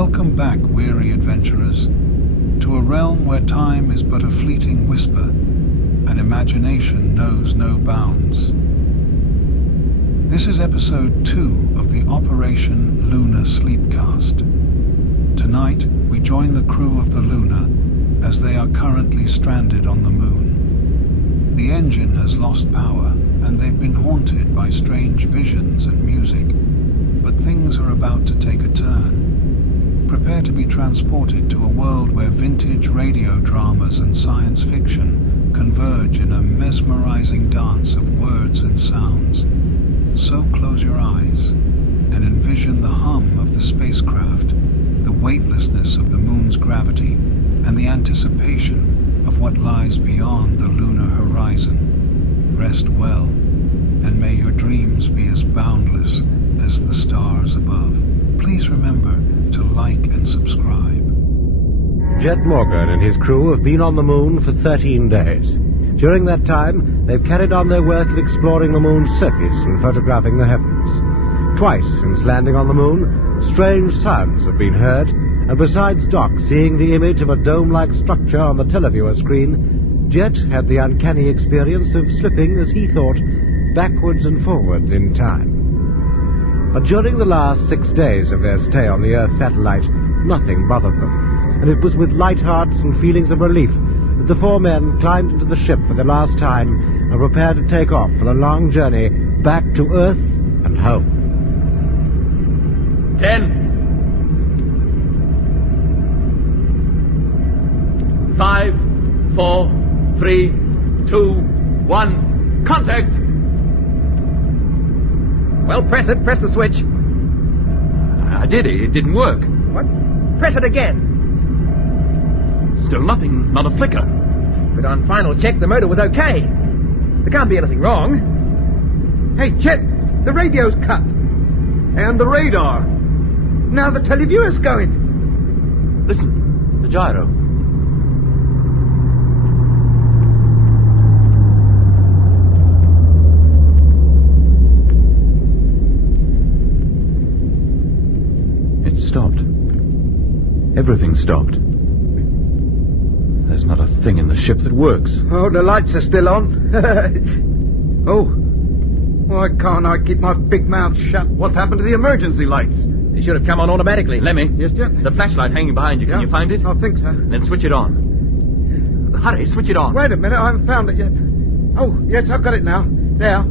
Welcome back, weary adventurers, to a realm where time is but a fleeting whisper and imagination knows no bounds. This is episode 2 of the Operation Lunar Sleepcast. Tonight, we join the crew of the Luna as they are currently stranded on the moon. The engine has lost power, and they've been haunted by strange visions and music, but things are about to take a turn. Prepare to be transported to a world where vintage radio dramas and science fiction converge in a mesmerizing dance of words and sounds. So close your eyes and envision the hum of the spacecraft, the weightlessness of the moon's gravity, and the anticipation of what lies beyond the lunar horizon. Rest well, and may your dreams be as boundless as the stars above. Please remember to like and subscribe. Jet Morgan and his crew have been on the moon for 13 days. During that time, they've carried on their work of exploring the moon's surface and photographing the heavens. Twice since landing on the moon, strange sounds have been heard, and besides Doc seeing the image of a dome-like structure on the televiewer screen, Jet had the uncanny experience of slipping, as he thought, backwards and forwards in time. But during the last 6 days of their stay on the Earth satellite, nothing bothered them, and it was with light hearts and feelings of relief that the 4 men climbed into the ship for the last time and prepared to take off for the long journey back to Earth and home. 10, 5, 4, 3, 2, 1, contact! Well, press it. Press the switch. I did. It didn't work. What? Press it again. Still nothing. Not a flicker. But on final check, the motor was okay. There can't be anything wrong. Hey, Chet, the radio's cut. And the radar. Now the televiewer's going. Listen. The gyro. Stopped. Everything stopped. There's not a thing in the ship that works. Oh, the lights are still on. Oh, why can't I keep my big mouth shut? What's happened to the emergency lights? They should have come on automatically. Lemmy. Yes, Jet? The flashlight hanging behind you. Can you find it? I think so. Then switch it on. Hurry, switch it on. Wait a minute, I haven't found it yet. Oh, yes, I've got it now. There.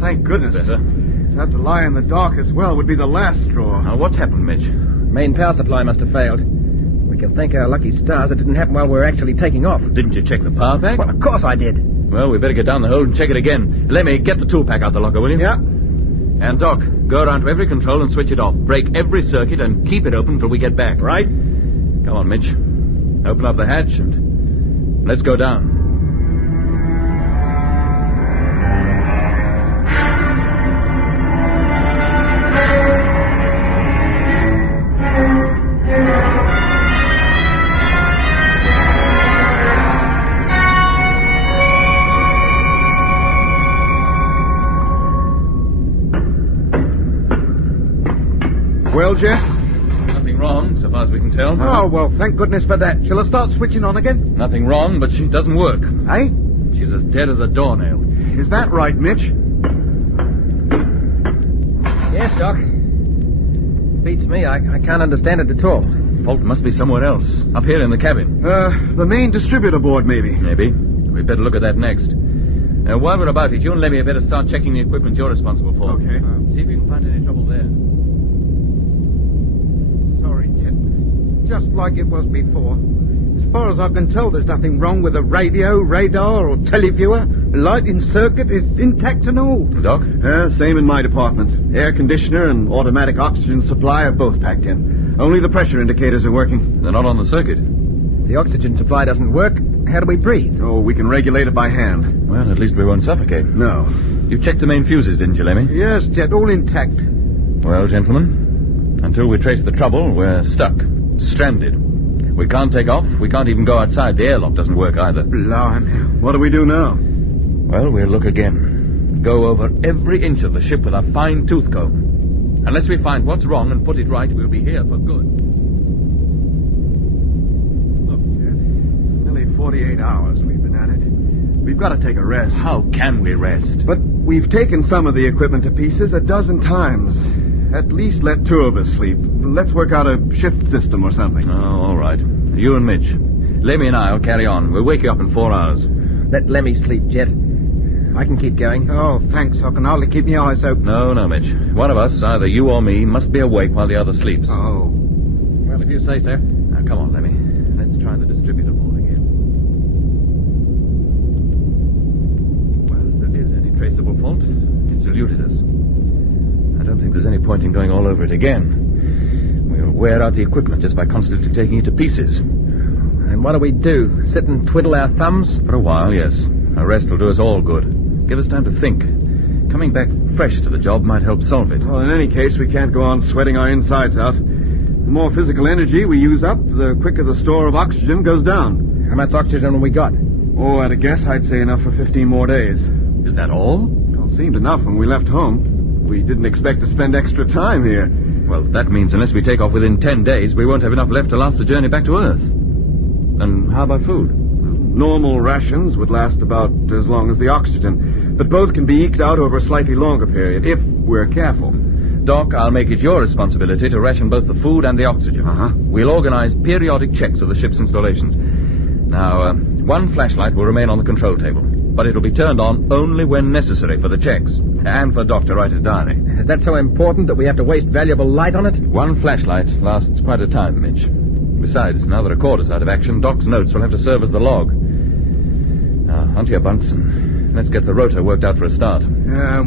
Thank goodness. Better. To have to lie in the dark as well would be the last straw. Now, what's happened, Mitch? Main power supply must have failed. We can thank our lucky stars it didn't happen while we were actually taking off. Didn't you check the power pack? Well, of course I did. Well, we better get down the hole and check it again. Lemmy, get the tool pack out the locker, will you? Yeah. And Doc, go around to every control and switch it off. Break every circuit and keep it open till we get back. Right? Come on, Mitch. Open up the hatch and let's go down. Well, Jeff? Nothing wrong, so far as we can tell. Oh, well, thank goodness for that. Shall I start switching on again? Nothing wrong, but she doesn't work. Eh? She's as dead as a doornail. Is that right, Mitch? Yes, Doc. Beats me. I can't understand it at all. Fault must be somewhere else. Up here in the cabin. The main distributor board, maybe. Maybe. We'd better look at that next. While we're about it, you and Lemmy had better start checking the equipment you're responsible for. Okay. See if we can find any trouble there. Sorry, Jet. Just like it was before. As far as I can tell, there's nothing wrong with the radio, radar, or televiewer. The lighting circuit is intact and all. Doc? Same in my department. Air conditioner and automatic oxygen supply are both packed in. Only the pressure indicators are working. They're not on the circuit. The oxygen supply doesn't work. How do we breathe? Oh, we can regulate it by hand. Well, at least we won't suffocate. No. You checked the main fuses, didn't you, Lemmy? Yes, Jet, all intact. Well, gentlemen, until we trace the trouble, we're stuck. Stranded. We can't take off. We can't even go outside. The airlock doesn't work either. Blimey. What do we do now? Well, we'll look again. Go over every inch of the ship with a fine tooth comb. Unless we find what's wrong and put it right, we'll be here for good. Look, Ted, nearly 48 hours we've been at it. We've got to take a rest. How can we rest? But we've taken some of the equipment to pieces a dozen times. At least let 2 of us sleep. Let's work out a shift system or something. Oh, all right. You and Mitch. Lemmy and I'll carry on. We'll wake you up in 4 hours. Let Lemmy sleep, Jet. I can keep going. Oh, thanks. I can hardly keep my eyes open. No, Mitch. One of us, either you or me, must be awake while the other sleeps. Oh. Well, if you say so. Now, come on, Lemmy. Let's try the distributor board again. Well, if there is any traceable fault, it's eluded us. I don't think there's any point in going all over it again. We'll wear out the equipment just by constantly taking it to pieces. And what do we do? Sit and twiddle our thumbs? For a while, yes. A rest will do us all good. Give us time to think. Coming back fresh to the job might help solve it. Well, in any case, we can't go on sweating our insides out. The more physical energy we use up, the quicker the store of oxygen goes down. How much oxygen have we got? Oh, at a guess, I'd say enough for 15 more days. Is that all? Well, it seemed enough when we left home. We didn't expect to spend extra time here. Well, that means unless we take off within 10 days, we won't have enough left to last the journey back to Earth. And how about food? Normal rations would last about as long as the oxygen, but both can be eked out over a slightly longer period, if we're careful. Doc, I'll make it your responsibility to ration both the food and the oxygen. Uh-huh. We'll organize periodic checks of the ship's installations. Now, 1 flashlight will remain on the control table, but it'll be turned on only when necessary for the checks, and for Doc to write his diary. Is that so important that we have to waste valuable light on it? 1 flashlight lasts quite a time, Mitch. Besides, now the recorder's out of action, Doc's notes will have to serve as the log. Now, onto your bunks and let's get the rotor worked out for a start.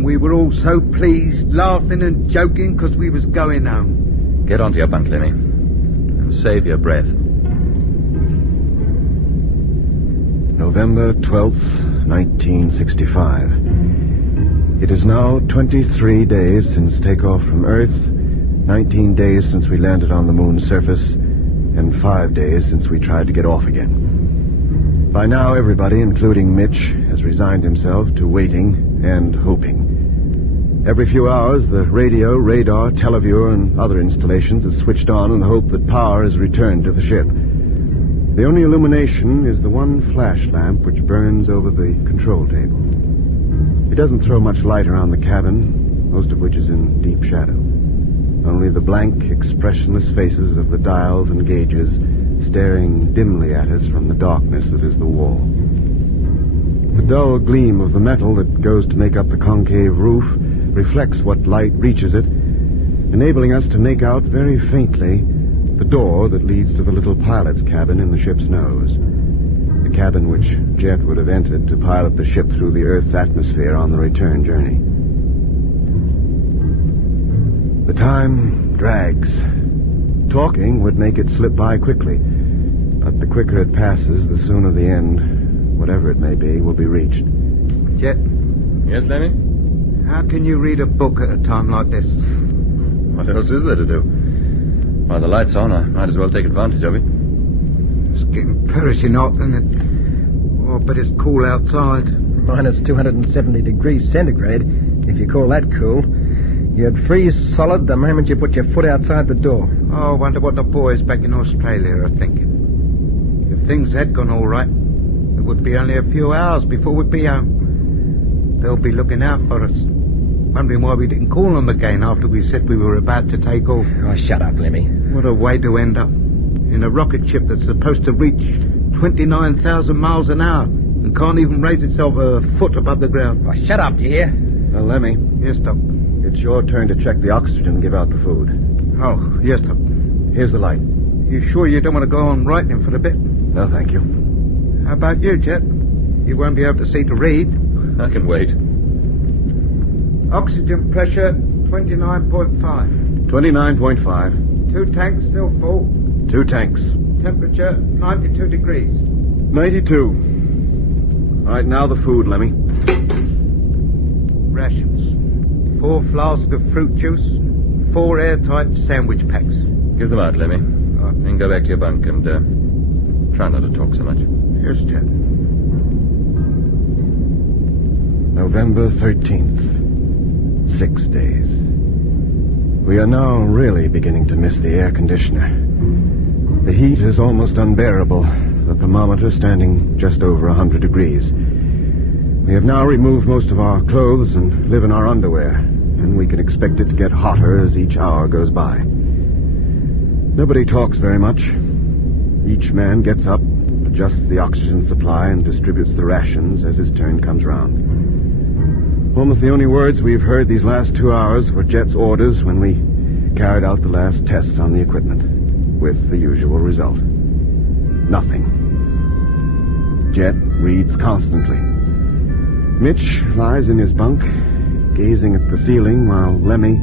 We were all so pleased, laughing and joking because we was going home. Get onto your bunk, Lemmy, and save your breath. November 12th, 1965. It is now 23 days since takeoff from Earth, 19 days since we landed on the moon's surface, and 5 days since we tried to get off again. By now, everybody, including Mitch, has resigned himself to waiting and hoping. Every few hours, the radio, radar, televiewer, and other installations are switched on in the hope that power is returned to the ship. The only illumination is the 1 flash lamp which burns over the control table. It doesn't throw much light around the cabin, most of which is in deep shadow. Only the blank, expressionless faces of the dials and gauges staring dimly at us from the darkness that is the wall. The dull gleam of the metal that goes to make up the concave roof reflects what light reaches it, enabling us to make out very faintly the door that leads to the little pilot's cabin in the ship's nose. The cabin which Jet would have entered to pilot the ship through the Earth's atmosphere on the return journey. The time drags. Talking would make it slip by quickly, but the quicker it passes, the sooner the end, whatever it may be, will be reached. Jet, Yes, Lemmy? how can you read a book at a time like this? What else is there to do? While the light's on, I might as well take advantage of it. It's getting perishing hot, isn't it? Oh, but it's cool outside. Minus 270 degrees centigrade, if you call that cool. You'd freeze solid the moment you put your foot outside the door. Oh, I wonder what the boys back in Australia are thinking. If things had gone all right, it would be only a few hours before we'd be home. They'll be looking out for us, wondering why we didn't call them again after we said we were about to take off. Oh, shut up, Lemmy. What a way to end up. In a rocket ship that's supposed to reach 29,000 miles an hour and can't even raise itself a foot above the ground. Oh, shut up, you hear? Well, Lemmy, Yes, Doc. it's your turn to check the oxygen and give out the food. Oh, yes, Doc. Here's the light. You sure you don't want to go on writing for a bit? No, thank you. How about you, Jet? You won't be able to see to read. I can wait. Oxygen pressure 29.5. 29.5. 2 tanks still full. 2 tanks. Temperature 92 degrees. 92. All right, now the food, Lemmy. Rations. 4 flasks of fruit juice. 4 airtight sandwich packs. Give them out, Lemmy. Then go back to your bunk and try not to talk so much. Yes, Jet. November 13th. 6 days. We are now really beginning to miss the air conditioner. The heat is almost unbearable, the thermometer standing just over 100 degrees. We have now removed most of our clothes and live in our underwear, and we can expect it to get hotter as each hour goes by. Nobody talks very much. Each man gets up, adjusts the oxygen supply, and distributes the rations as his turn comes round. Almost the only words we've heard these last 2 hours were Jet's orders when we carried out the last tests on the equipment, with the usual result. Nothing. Jet reads constantly. Mitch lies in his bunk, gazing at the ceiling, while Lemmy,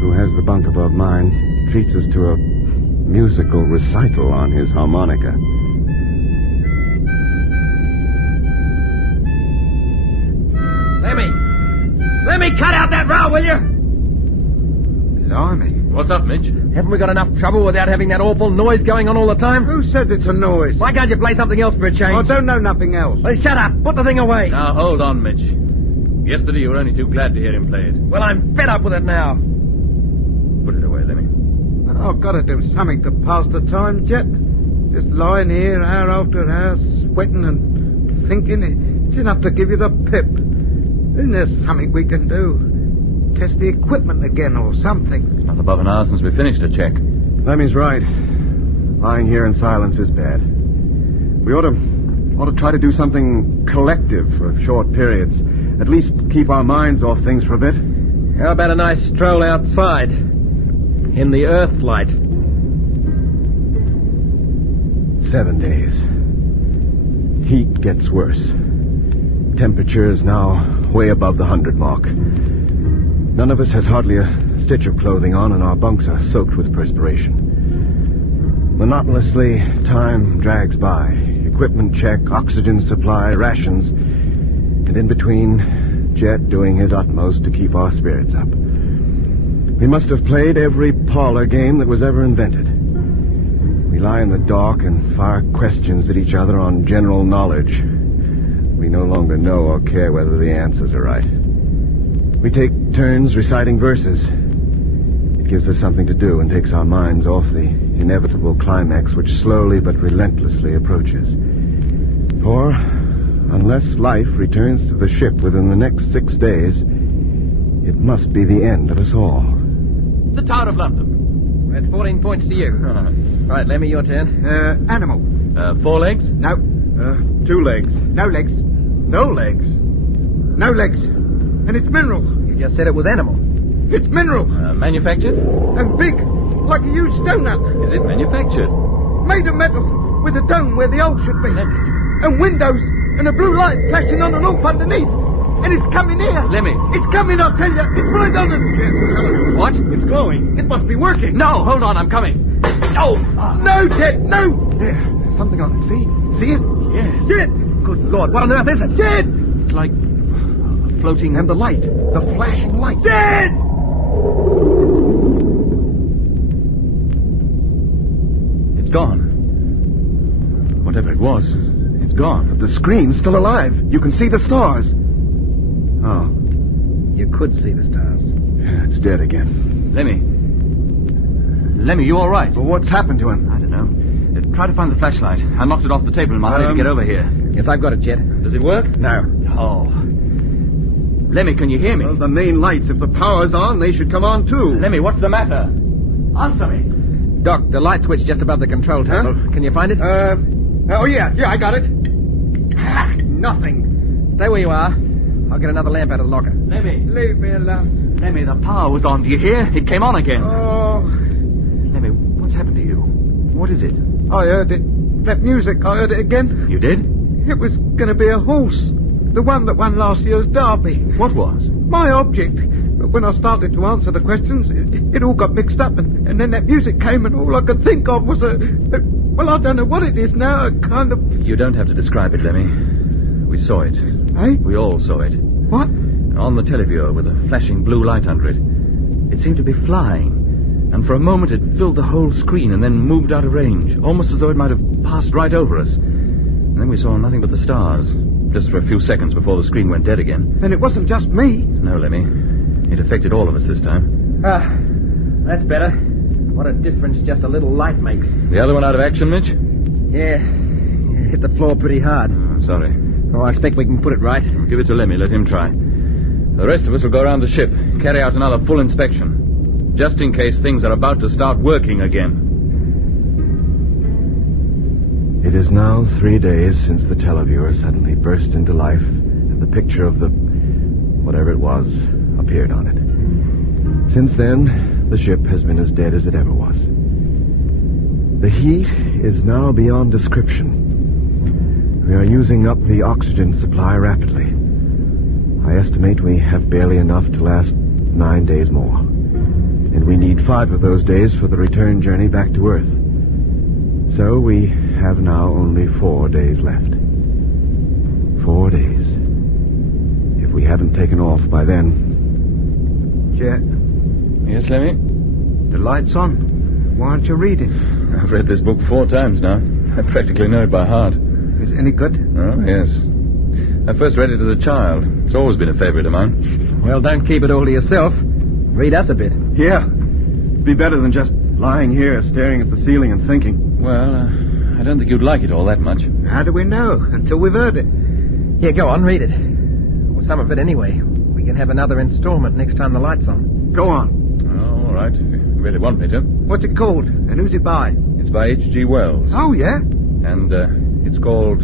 who has the bunk above mine, treats us to a musical recital on his harmonica. Lemmy, cut out that row, will you? Blimey. What's up, Mitch? Haven't we got enough trouble without having that awful noise going on all the time? Who says it's a noise? Why can't you play something else for a change? I don't know nothing else. Well, shut up. Put the thing away. Now, hold on, Mitch. Yesterday you were only too glad to hear him play it. Well, I'm fed up with it now. Put it away, Lemmy. I've got to do something to pass the time, Jet. Just lying here hour after hour, sweating and thinking. It's enough to give you the pip. Isn't there something we can do? Test the equipment again or something. It's not above an hour since we finished a check. Lemmy's right. Lying here in silence is bad. We ought to try to do something collective for short periods. At least keep our minds off things for a bit. How about a nice stroll outside? In the earth light. 7 days. Heat gets worse. Temperature is now way above the 100 mark. None of us has hardly a stitch of clothing on, and our bunks are soaked with perspiration. Monotonously, time drags by. Equipment check, oxygen supply, rations, and in between, Jet doing his utmost to keep our spirits up. We must have played every parlor game that was ever invented. We lie in the dark and fire questions at each other on general knowledge. We no longer know or care whether the answers are right. We take turns reciting verses. It gives us something to do and takes our minds off the inevitable climax which slowly but relentlessly approaches. For, unless life returns to the ship within the next 6 days, it must be the end of us all. The Tower of London. That's 14 points to you. Right, Lemmy, your turn. Animal. 4 legs? No. 2 legs. No legs. No legs. No legs. And it's mineral. You just said it was animal. It's mineral. Manufactured? And big. Like a huge donut. Is it manufactured? Made of metal. With a dome where the hole should be. Lemmy. And windows. And a blue light flashing on and off underneath. And it's coming here. Lemmy. It's coming, I'll tell you. It's right on us. What? It's glowing. It must be working. No, hold on, I'm coming. Oh! No, Jet, no. There. Something on it. See? See it? Yes. Jet. Good Lord, what on earth is it? Jet. It's like floating... And the light. The flashing light. Jet. It's gone. Whatever it was, it's gone. But the screen's still alive. You can see the stars. Oh. You could see the stars. Yeah, it's dead again. Lemmy, you all right? Well, what's happened to him? I don't know. Try to find the flashlight. I knocked it off the table in my hurry to get over here. Yes, I've got it, Jet. Does it work? No. Oh. Lemmy, can you hear me? Well, the main lights, if the power's on, they should come on, too. Lemmy, what's the matter? Answer me. Doc, the light switch just above the control table. Huh? Can you find it? Oh, yeah, I got it. Nothing. Stay where you are. I'll get another lamp out of the locker. Lemmy. Leave me alone. Lemmy, the power was on. Do you hear? It came on again. Oh, Lemmy, what's happened to you? What is it? I heard it. That music, I heard it again. You did? It was going to be a horse. The one that won last year's derby. What was? My object. But when I started to answer the questions, it all got mixed up. And then that music came and all I could think of was well, I don't know what it is now. A kind of... You don't have to describe it, Lemmy. We saw it. Eh? We all saw it. What? On the televiewer with a flashing blue light under it. It seemed to be flying. And for a moment it filled the whole screen and then moved out of range, almost as though it might have passed right over us. And then we saw nothing but the stars, just for a few seconds before the screen went dead again. Then it wasn't just me. No, Lemmy. It affected all of us this time. That's better. What a difference just a little light makes. The other one out of action, Mitch? Yeah. Hit the floor pretty hard. Sorry. Oh, I expect we can put it right. Give it to Lemmy. Let him try. The rest of us will go around the ship, carry out another full inspection, just in case things are about to start working again. It is now 3 days since the televiewer suddenly burst into life and the picture of the... whatever it was appeared on it. Since then, the ship has been as dead as it ever was. The heat is now beyond description. We are using up the oxygen supply rapidly. I estimate we have barely enough to last 9 days more. And we need 5 of those days for the return journey back to Earth. So we have now only 4 days left. 4 days. If we haven't taken off by then... Jet, Yes, Lemmy? the light's on. Why aren't you reading? I've read this book 4 times now. I practically know it by heart. Is it any good? Oh, yes. I first read it as a child. It's always been a favorite of mine. Well, don't keep it all to yourself. Read us a bit. Yeah. Be better than just lying here staring at the ceiling and thinking. Well, I don't think you'd like it all that much. How do we know? Until we've heard it. Yeah, go on, read it. Or some of it anyway. We can have another installment next time the light's on. Go on. Oh, all right. If you really want me to. What's it called? And who's it by? It's by H.G. Wells. Oh, yeah? And it's called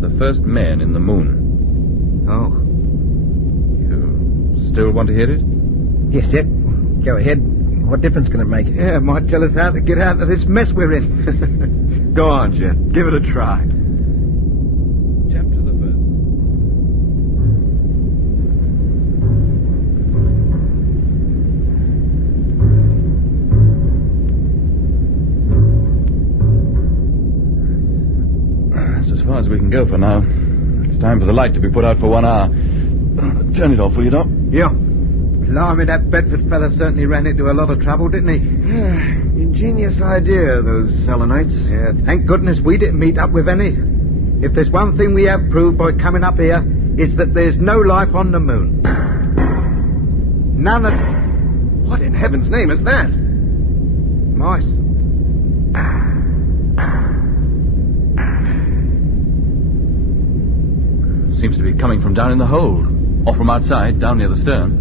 The First Men in the Moon. Oh. You still want to hear it? Yes, Jet. Go ahead. What difference can it make? Yeah, it might tell us how to get out of this mess we're in. Go on, Jet. Give it a try. Chapter the first. That's as far as we can go for now. It's time for the light to be put out for 1 hour. Turn it off, will you, Doc? Yeah. Blimey, that Bedford fella certainly ran into a lot of trouble, didn't he? Ingenious idea, those Selenites. Yeah, thank goodness we didn't meet up with any. If there's one thing we have proved by coming up here, it's that there's no life on the moon. None of... What in heaven's name is that? Noice. Seems to be coming from down in the hold. Or from outside, down near the stern.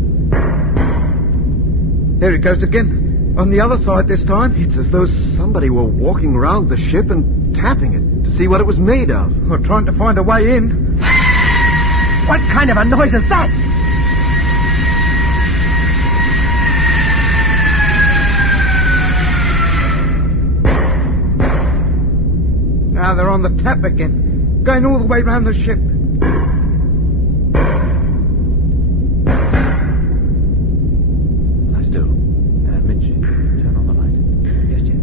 There it goes again. On the other side this time. It's as though somebody were walking around the ship and tapping it to see what it was made of. We're trying to find a way in. What kind of a noise is that? Now they're on the tap again. Going all the way round the ship. Lie still. Mitch, turn on the light. Yes, Jim.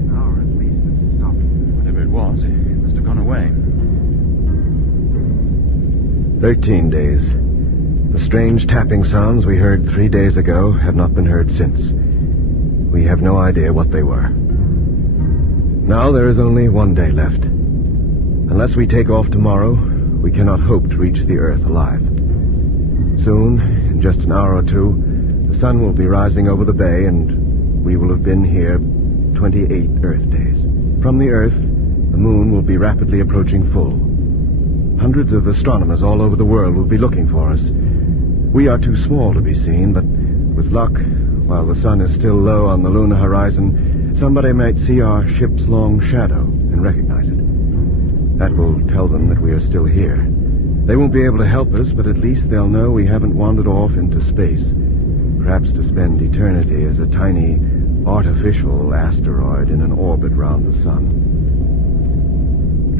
An hour at least since it stopped. Whatever it was, it must have gone away. 13 days. The strange tapping sounds we heard 3 days ago have not been heard since. We have no idea what they were. Now there is only 1 day left. Unless we take off tomorrow, we cannot hope to reach the Earth alive. Soon, in just an hour or two, the sun will be rising over the bay and we will have been here 28 Earth days. From the Earth, the moon will be rapidly approaching full. Hundreds of astronomers all over the world will be looking for us. We are too small to be seen, but with luck, while the sun is still low on the lunar horizon, somebody might see our ship's long shadow and recognize it. That will tell them that we are still here. They won't be able to help us, but at least they'll know we haven't wandered off into space, perhaps to spend eternity as a tiny, artificial asteroid in an orbit round the sun.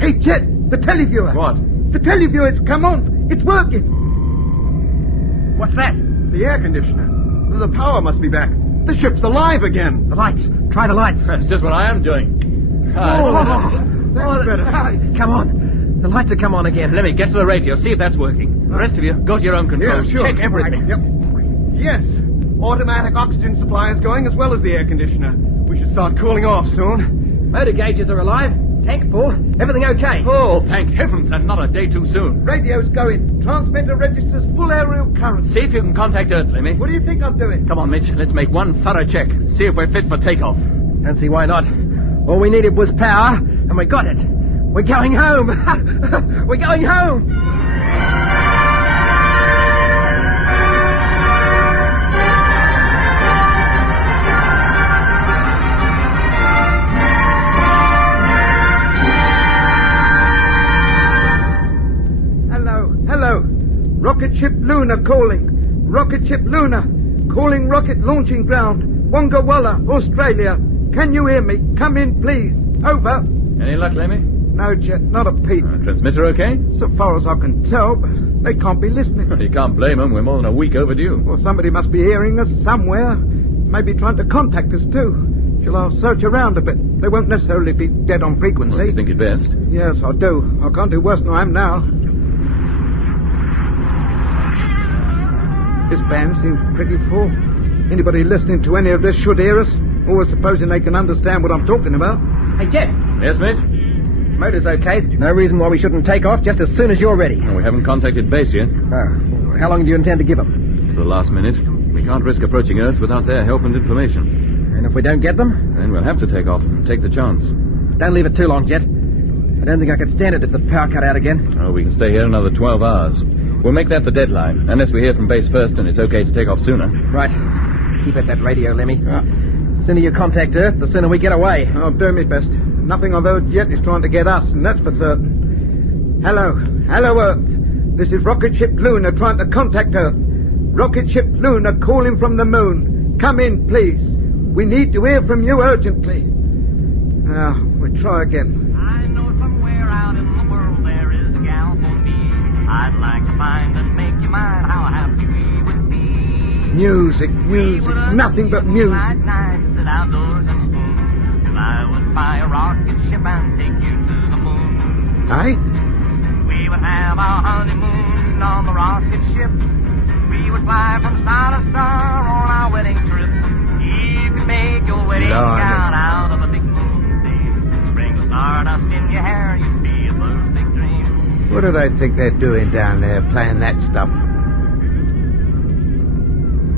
Hey, Jet, the televiewer. What? The televiewer, it's come on. It's working. What's that? The air conditioner. The power must be back. The ship's alive again. The lights. Try the lights. That's just what I am doing. That's better. Come on. The lights have come on again. Let me get to the radio, see if that's working. The rest of you, go to your own controls. Yeah, sure. Check everything. Yep. Yes. Automatic oxygen supply is going as well as the air conditioner. We should start cooling off soon. Motor gauges are alive. Tank full. Everything okay? Oh, thank heavens, and not a day too soon. Radio's going. Transmitter registers full aerial current. See if you can contact Earth, Lemmy. What do you think I'm doing? Come on, Mitch. Let's make one thorough check. See if we're fit for takeoff. Don't see why not. All we needed was power, and we got it. We're going home. We're going home. Hello. Rocket ship Luna calling. Rocket ship Luna. Calling rocket launching ground. Wonga Walla, Australia. Can you hear me? Come in, please. Over. Any luck, Lemmy? No, Jet, not a peep. Transmitter okay? So far as I can tell, but they can't be listening. You can't blame them. We're more than a week overdue. Well, somebody must be hearing us somewhere. Maybe trying to contact us, too. Shall I search around a bit? They won't necessarily be dead on frequency. Well, you think it best? Yes, I do. I can't do worse than I am now. This band seems pretty full. Anybody listening to any of this should hear us, always supposing they can understand what I'm talking about. Hey, Jet. Yes, Mitch? Motor's okay. No reason why we shouldn't take off just as soon as you're ready. Well, we haven't contacted base yet. Oh, how long do you intend to give them? To the last minute. We can't risk approaching Earth without their help and information. And if we don't get them? Then we'll have to take off and take the chance. Don't leave it too long, Jet. I don't think I could stand it if the power cut out again. Oh, we can stay here another 12 hours. We'll make that the deadline, unless we hear from base first and it's okay to take off sooner. Right. Keep at that radio, Lemmy. The sooner you contact Earth, the sooner we get away. I'll do my best. Nothing I've heard yet is trying to get us, and that's for certain. Hello, Earth. This is rocket ship Luna trying to contact Earth. Rocket ship Luna calling from the moon. Come in, please. We need to hear from you urgently. Now, we'll try again. I know somewhere out in the world there is a gal for me. I'd like to find and make you mine. How happy we would be. Music, nothing but music. Night to sit outdoors and spoon. If I would buy a rocket ship and take you to the moon. Aye? We would have our honeymoon on the rocket ship. We would fly from star to star on our wedding trip. You could make your wedding gown out of a big moonbeam. Sprinkle stardust in your hair, you'd be a perfect dream. What do they think they're doing down there, playing that stuff?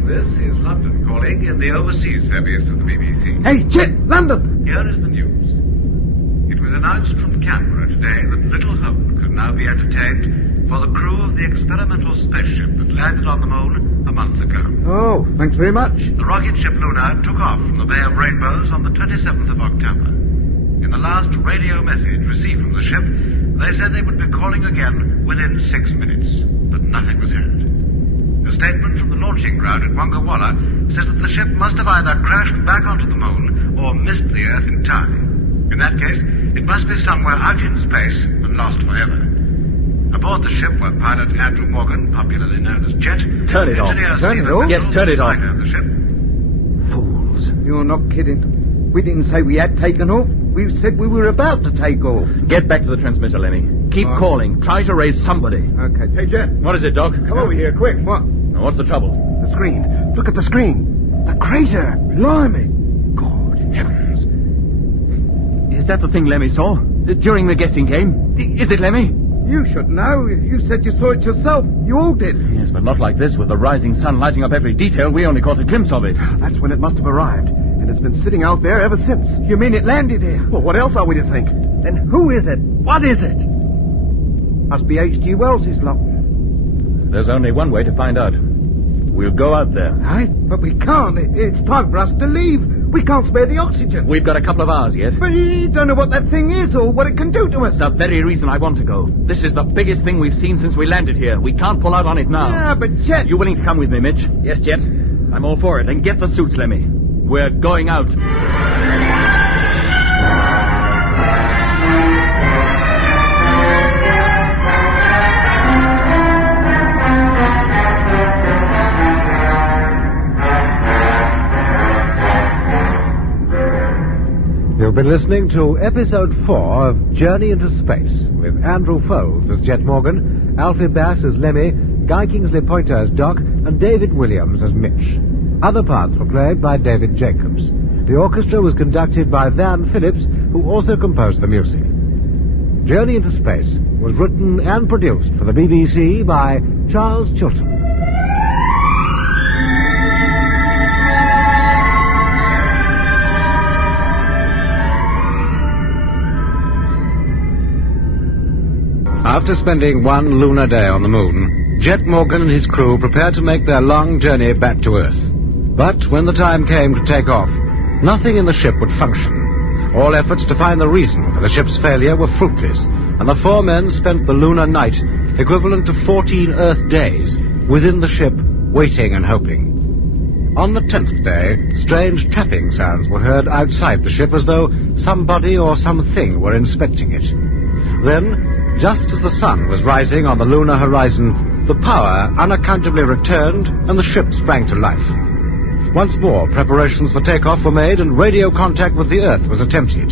This is London calling in the overseas service of the BBC. Hey, Jet, London! Here is the news. It was announced from Canberra today that little hope could now be entertained for the crew of the experimental spaceship that landed on the moon a month ago. Oh, thanks very much. The rocket ship Luna took off from the Bay of Rainbows on the 27th of October. In the last radio message received from the ship, they said they would be calling again within 6 minutes, but nothing was heard. A statement from the launching ground at Wonga Walla says that the ship must have either crashed back onto the moon or missed the Earth entirely. In that case, it must be somewhere out in space and lost forever. Aboard the ship were pilot Andrew Morgan, popularly known as Jet. Turn it off. Turn it off? Yes, turn it off. The ship. Fools. You're not kidding. We didn't say we had taken off. We said we were about to take off. Get back to the transmitter, Lemmy. Keep Right. calling. Try to raise somebody. Okay. Hey, Jet, What is it, Doc? come over here, quick. What? Now, what's the trouble? The screen. Look at the screen. The crater. Blimey. Good heavens. Is that the thing Lemmy saw? During the guessing game? Is it, Lemmy? You should know. You said you saw it yourself. You all did. Yes, but not like this, with the rising sun lighting up every detail. We only caught a glimpse of it. That's when it must have arrived. And it's been sitting out there ever since. You mean it landed here? Well, what else are we to think? Then who is it? What is it? Must be H.G. Wells's lot. There's only one way to find out. We'll go out there. Aye? But we can't. It's time for us to leave. We can't spare the oxygen. We've got a couple of hours yet. But you don't know what that thing is or what it can do to us. The very reason I want to go. This is the biggest thing we've seen since we landed here. We can't pull out on it now. Yeah, but Jet... You willing to come with me, Mitch? Yes, Jet. I'm all for it. Then get the suits, Lemmy. We're going out. You've been listening to Episode 4 of Journey into Space, with Andrew Foulds as Jet Morgan, Alfie Bass as Lemmy, Guy Kingsley Pointer as Doc, and David Williams as Mitch. Other parts were played by David Jacobs. The orchestra was conducted by Van Phillips, who also composed the music. Journey into Space was written and produced for the BBC by Charles Chilton. After spending one lunar day on the moon, Jet Morgan and his crew prepared to make their long journey back to Earth. But when the time came to take off, nothing in the ship would function. All efforts to find the reason for the ship's failure were fruitless, and the 4 men spent the lunar night, equivalent to 14 Earth days, within the ship, waiting and hoping. On the 10th day, strange tapping sounds were heard outside the ship as though somebody or something were inspecting it. Then, just as the sun was rising on the lunar horizon, the power unaccountably returned and the ship sprang to life. Once more, preparations for takeoff were made and radio contact with the Earth was attempted.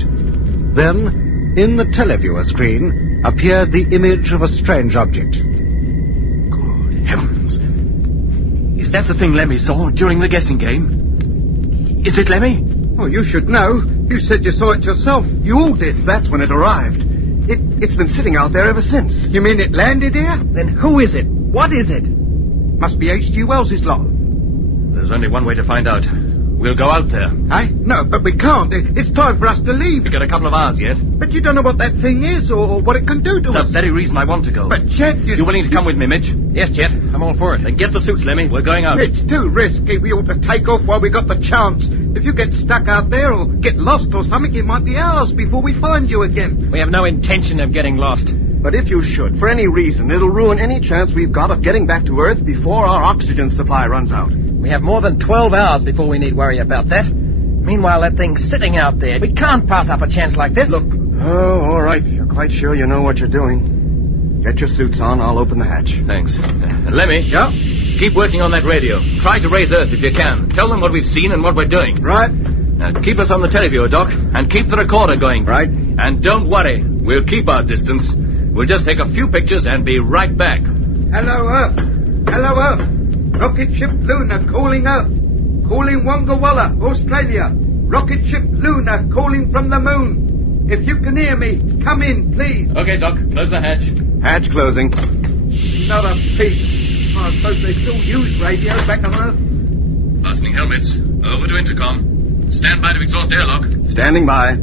Then, in the televiewer screen, appeared the image of a strange object. Good heavens! Is that the thing Lemmy saw during the guessing game? Is it Lemmy? Oh, you should know. You said you saw it yourself. You all did. That's when it arrived. It's been sitting out there ever since. You mean it landed here? Then who is it? What is it? Must be H.G. Wells' lot. There's only one way to find out. We'll go out there. Eh? No, but we can't. It's time for us to leave. We've got a couple of hours yet. But you don't know what that thing is or what it can do to us. That's the very reason I want to go. But, Chet, You willing to come with me, Mitch? Yes, Chet. I'm all for it. Then get the suits, Lemmy. We're going out. It's too risky. We ought to take off while we got the chance. If you get stuck out there or get lost or something, it might be hours before we find you again. We have no intention of getting lost. But if you should, for any reason, it'll ruin any chance we've got of getting back to Earth before our oxygen supply runs out. We have more than 12 hours before we need worry about that. Meanwhile, that thing's sitting out there. We can't pass up a chance like this. Look. Oh, all right. You're quite sure you know what you're doing. Get your suits on. I'll open the hatch. Thanks. Lemmy. Yeah? Keep working on that radio. Try to raise Earth if you can. Tell them what we've seen and what we're doing. Right. Keep us on the televiewer, Doc, and keep the recorder going. Right. And don't worry. We'll keep our distance. We'll just take a few pictures and be right back. Hello, Earth. Hello, Earth. Rocket ship Luna calling Earth. Calling Wonga Walla, Australia. Rocket ship Luna calling from the moon. If you can hear me, come in, please. Okay, Doc. Close the hatch. Hatch closing. Not a peep. I suppose they still use radio back on Earth. Fastening helmets. Over to intercom. Stand by to exhaust airlock. Standing by.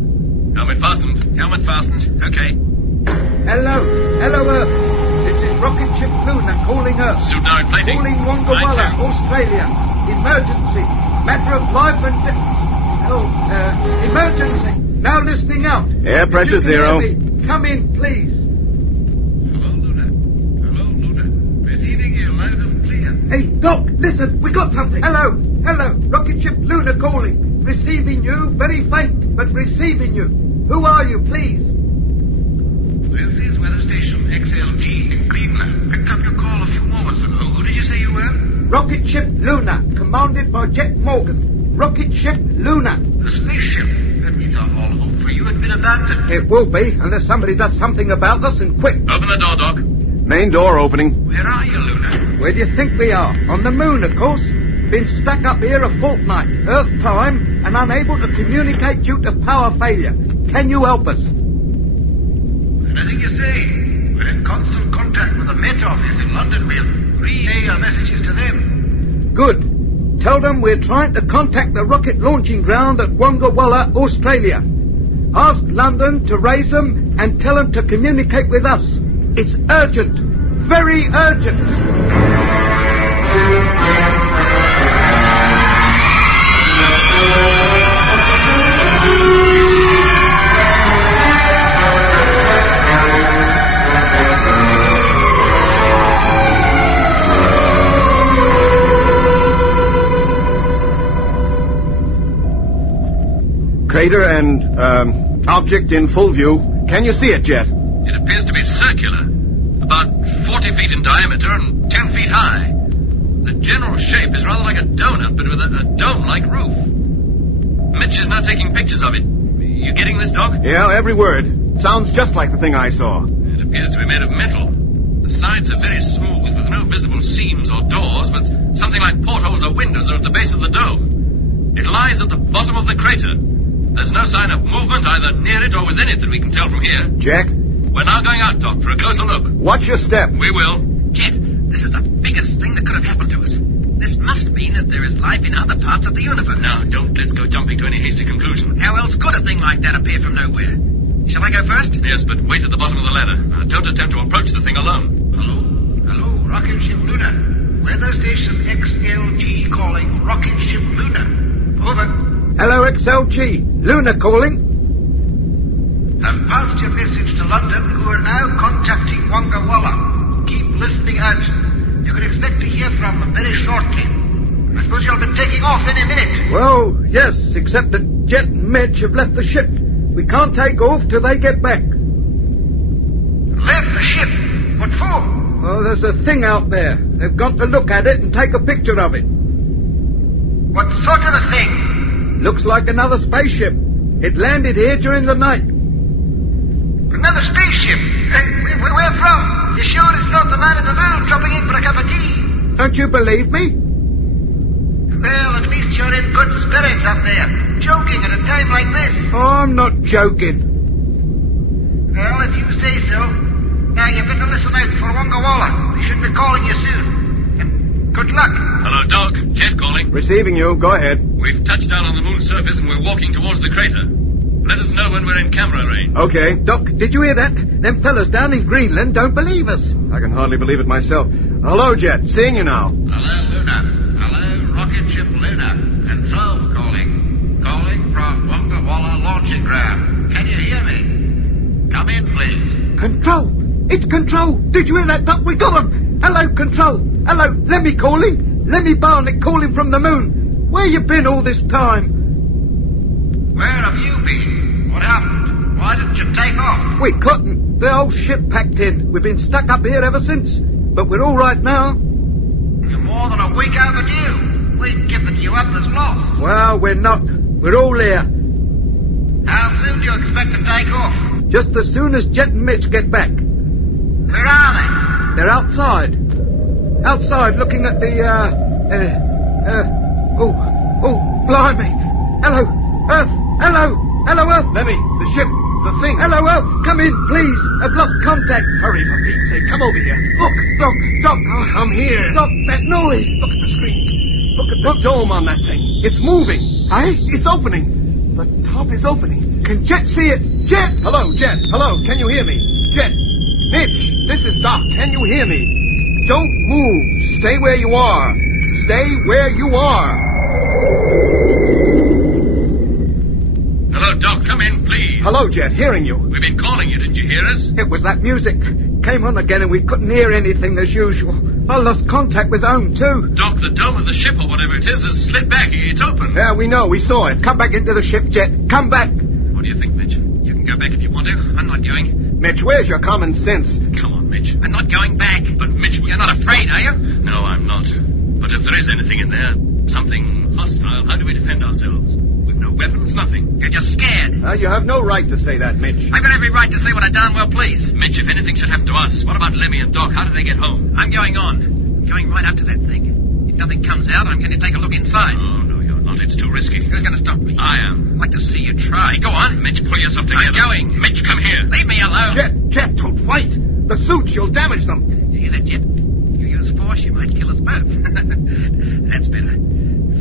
Helmet fastened. Helmet fastened. Okay. Hello. Hello, Earth. This is Rocket ship Luna calling Earth. Suit now inflating. Calling Wonga Walla, Australia. Emergency. Matter of life and death. Emergency. Now listening out. Air pressure If you can zero. hear me, come in, please. Hello, Luna. Hello, Luna. Receiving you loud and clear. Hey, Doc, listen, we got something. Hello. Rocket ship Luna calling. Receiving you, very faint, but receiving you. Who are you, please? This is weather station XLG in Greenland. Picked up your call a few moments ago. Who did you say you were? Rocket ship Luna, commanded by Jet Morgan. Rocket ship Luna. The spaceship. And we thought all hope for you had been abandoned. It will be, unless somebody does something about us, and quick. Open the door, Doc. Main door opening. Where are you, Luna? Where do you think we are? On the moon, of course. Been stuck up here a fortnight, Earth time, and unable to communicate due to power failure. Can you help us? Anything you say. We're in constant contact with the Met Office in London. We'll relay our messages to them. Good. Tell them we're trying to contact the rocket launching ground at Wonga Walla, Australia. Ask London to raise them and tell them to communicate with us. It's urgent. Very urgent. Crater and, object in full view. Can you see it, Jet? It appears to be circular. About 40 feet in diameter and 10 feet high. The general shape is rather like a donut, but with a dome-like roof. Mitch is now taking pictures of it. You getting this, Doc? Yeah, every word. Sounds just like the thing I saw. It appears to be made of metal. The sides are very smooth, with no visible seams or doors, but something like portholes or windows are at the base of the dome. It lies at the bottom of the crater. There's no sign of movement either near it or within it that we can tell from here. Jack, We're now going out, Doc, for a closer look. Watch your step. We will. Jet, this is the biggest thing that could have happened to us. This must mean that there is life in other parts of the universe. Now, don't let's go jumping to any hasty conclusion. How else could a thing like that appear from nowhere? Shall I go first? Yes, but wait at the bottom of the ladder. Don't attempt to approach the thing alone. Hello, rocket ship Luna. Weather station XLG calling rocket ship Luna. Over. Hello, XLG. Luna calling. Have passed your message to London, who are now contacting Wanga Walla. Keep listening out. You can expect to hear from them very shortly. I suppose you'll be taking off any minute. Well, yes, except that Jet and Mitch have left the ship. We can't take off till they get back. Left the ship? What for? Well, there's a thing out there. They've got to look at it and take a picture of it. What sort of a thing? Looks like another spaceship. It landed here during the night. Another spaceship? Where from? You sure it's not the man in the moon dropping in for a cup of tea? Don't you believe me? Well, at least you're in good spirits up there. Joking at a time like this. Oh, I'm not joking. Well, if you say so. Now, you better listen out for Wanga Walla. He should be calling you soon. And good luck. Hello, Doc. Jet calling. Receiving you. Go ahead. We've touched down on the moon's surface and we're walking towards the crater. Let us know when we're in camera range. Okay. Doc, did you hear that? Them fellas down in Greenland don't believe us. I can hardly believe it myself. Hello, Jet. Seeing you now. Hello, Luna. Hello, rocket ship Luna. Control calling. Calling from Wanga Walla launching ground. Can you hear me? Come in, please. Control! It's Control! Did you hear that, Doc? We got 'em! Hello, Control! Hello, Lemmy calling! Lemmy Barnett calling from the moon! Where you been all this time? Where have you been? What happened? Why didn't you take off? We couldn't. The whole ship packed in. We've been stuck up here ever since. But we're all right now. You're more than a week overdue. We've given you up as lost. Well, we're not. We're all here. How soon do you expect to take off? Just as soon as Jet and Mitch get back. Where are they? They're outside. Outside looking at the, blimey. Hello, Earth. Hello. Hello, Earth. Lemmy, the ship, the thing. Hello, Earth. Come in, please. I've lost contact. Hurry, for Pete's sake. Come over here. Look, Doc. I'm here. Doc, that noise. Look at the screen. Look at the dome on that thing. It's moving. Eh? It's opening. The top is opening. Can Jet see it? Jet! Hello, Jet. Hello. Can you hear me? Jet. Mitch, this is Doc. Can you hear me? Don't move. Stay where you are. Stay where you are. Hello, Doc. Come in, please. Hello, Jet. Hearing you. We've been calling you. Didn't you hear us? It was that music. Came on again and we couldn't hear anything as usual. I lost contact with home, too. Doc, the dome of the ship or whatever it is has slid back. It's open. Yeah, we know. We saw it. Come back into the ship, Jet. Come back. What do you think, Mitch? You can go back if you want to. I'm not going. Mitch, where's your common sense? Come on, Mitch. I'm not going back. But, Mitch, You're not afraid, are you? No, I'm not. But if there is anything in there, something hostile, how do we defend ourselves? We've no weapons, nothing. You're just scared. You have no right to say that, Mitch. I've got every right to say what I darn well please. Mitch, if anything should happen to us, what about Lemmy and Doc? How do they get home? I'm going on. Going right up to that thing. If nothing comes out, I'm going to take a look inside. Oh, no, you're not. It's too risky. Who's going to stop me? I am. I'd like to see you try. Go on. Mitch, pull yourself together. I'm going. Mitch, come here. Leave me alone. Jet, don't fight. The suits, you'll damage them. You hear that, Jet? You use force, you might kill us both. That's better.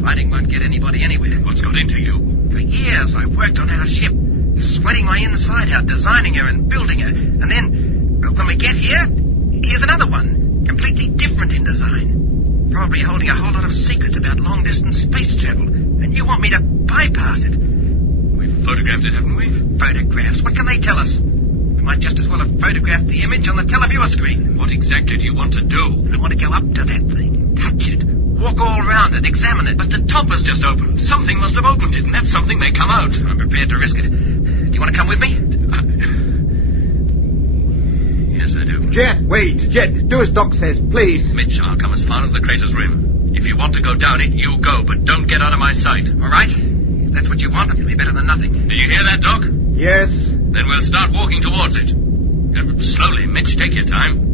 Fighting won't get anybody anywhere. What's got into you? For years, I've worked on our ship, sweating my inside out, designing her and building her. And then, when we get here, here's another one, completely different in design. Probably holding a whole lot of secrets about long-distance space travel. And you want me to bypass it? We've photographed it, haven't we? Photographs? What can they tell us? We might just as well have photographed the image on the televiewer screen. What exactly do you want to do? I want to go up to that thing, touch it, walk all around it, examine it. But the top has just opened. Something must have opened it, and that something may come out. I'm prepared to risk it. Do you want to come with me? Yes, I do. Jet, wait. Jet, do as Doc says, please. Mitch, I'll come as far as the crater's rim. If you want to go down it, you go, but don't get out of my sight. All right. If that's what you want, it'll be better than nothing. Do you hear that, Doc? Yes. Then we'll start walking towards it. Slowly, Mitch. Take your time.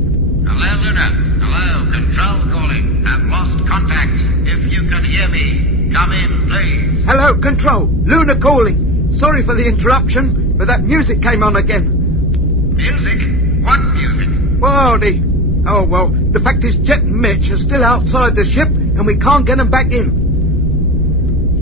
Hello, Luna. Hello, Control calling. Have lost contact. If you can hear me, come in, please. Hello, Control. Luna calling. Sorry for the interruption, but that music came on again. Music? What music? Well, the fact is Jet and Mitch are still outside the ship, and we can't get them back in.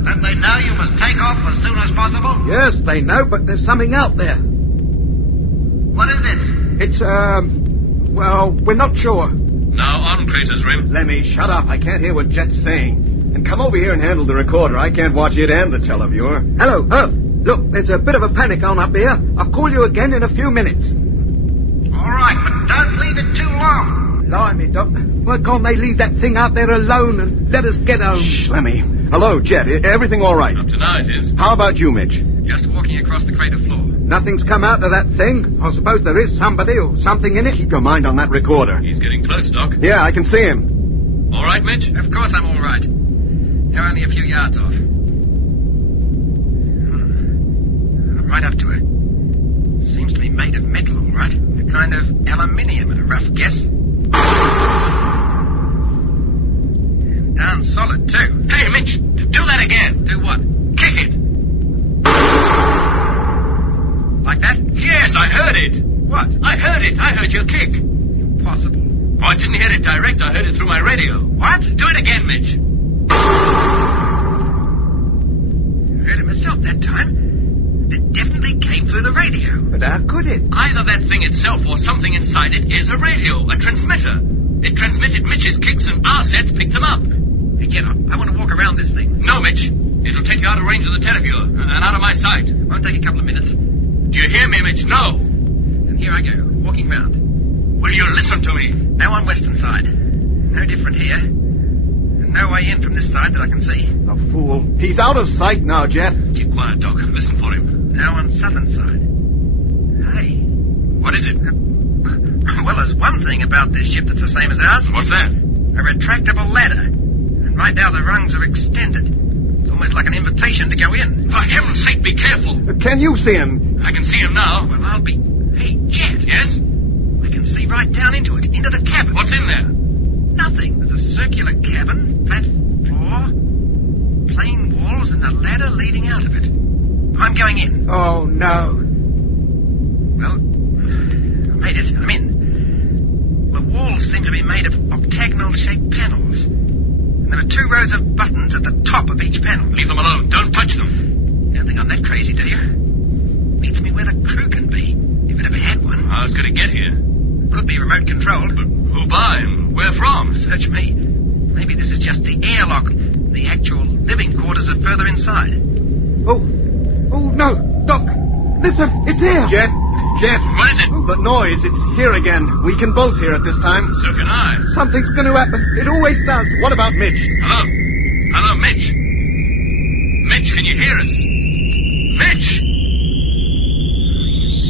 Don't they know you must take off as soon as possible? Yes, they know, but there's something out there. What is it? It's, well, we're not sure. Now on, Crater's Rim. Lemmy, shut up. I can't hear what Jet's saying. And come over here and handle the recorder. I can't watch it and the televiewer. Hello, Earth. Look, there's a bit of a panic on up here. I'll call you again in a few minutes. All right, but don't leave it too long. Blimey, Doc. Why can't they leave that thing out there alone and let us get home? Shh, Lemmy. Hello, Jet. Everything all right? Up to now it is. How about you, Mitch? Just walking across the crater floor. Nothing's come out of that thing. I suppose there is somebody or something in it. Keep your mind on that recorder. He's getting close, Doc. Yeah, I can see him. All right, Mitch? Of course I'm all right. You're only a few yards off. I'm right up to it. Seems to be made of metal, all right. A kind of aluminium at a rough guess. Darn solid, too. Hey, Mitch, do that again. Do what? Kick it. Like that? Yes, I heard it. What? I heard it. I heard your kick. Impossible. Oh, I didn't hear it direct. I heard it through my radio. What? Do it again, Mitch. I heard it myself that time. It definitely came through the radio. But how could it? Either that thing itself or something inside it is a radio, a transmitter. It transmitted Mitch's kicks and our sets picked them up. Hey, get up. I want to walk around this thing. No, Mitch. It'll take you out of range of the televiewer and out of my sight. Won't take a couple of minutes. Do you hear me, Mitch? No. And here I go, walking round. Will you listen to me? Now on western side. No different here. And no way in from this side that I can see. The fool. He's out of sight now, Jet. Keep quiet, Doc. Listen for him. Now on southern side. Hey. What is it? Well, there's one thing about this ship that's the same as ours. What's that? A retractable ladder. And right now the rungs are extended. It's almost like an invitation to go in. For heaven's sake, be careful. Can you see him? I can see him now. Well, I'll be... Hey, Jet. Yes? I can see right down into it, into the cabin. What's in there? Nothing. There's a circular cabin, flat floor, plain walls, and a ladder leading out of it. I'm going in. Oh, no. Well, I made it. I'm in. The walls seem to be made of octagonal-shaped panels. And there are 2 rows of buttons at the top of each panel. Leave them alone. Don't touch them. You don't think I'm that crazy, do you? Beats me where the crew can be, if it ever had one. How's it going to get here? Could be remote-controlled. But who by and where from? Search me. Maybe this is just the airlock. The actual living quarters are further inside. Oh, no. Doc, listen, it's here. Jet. What is it? The noise. It's here again. We can both hear it this time. So can I. Something's going to happen. It always does. What about Mitch? Hello? Hello, Mitch? Mitch, can you hear us? Mitch?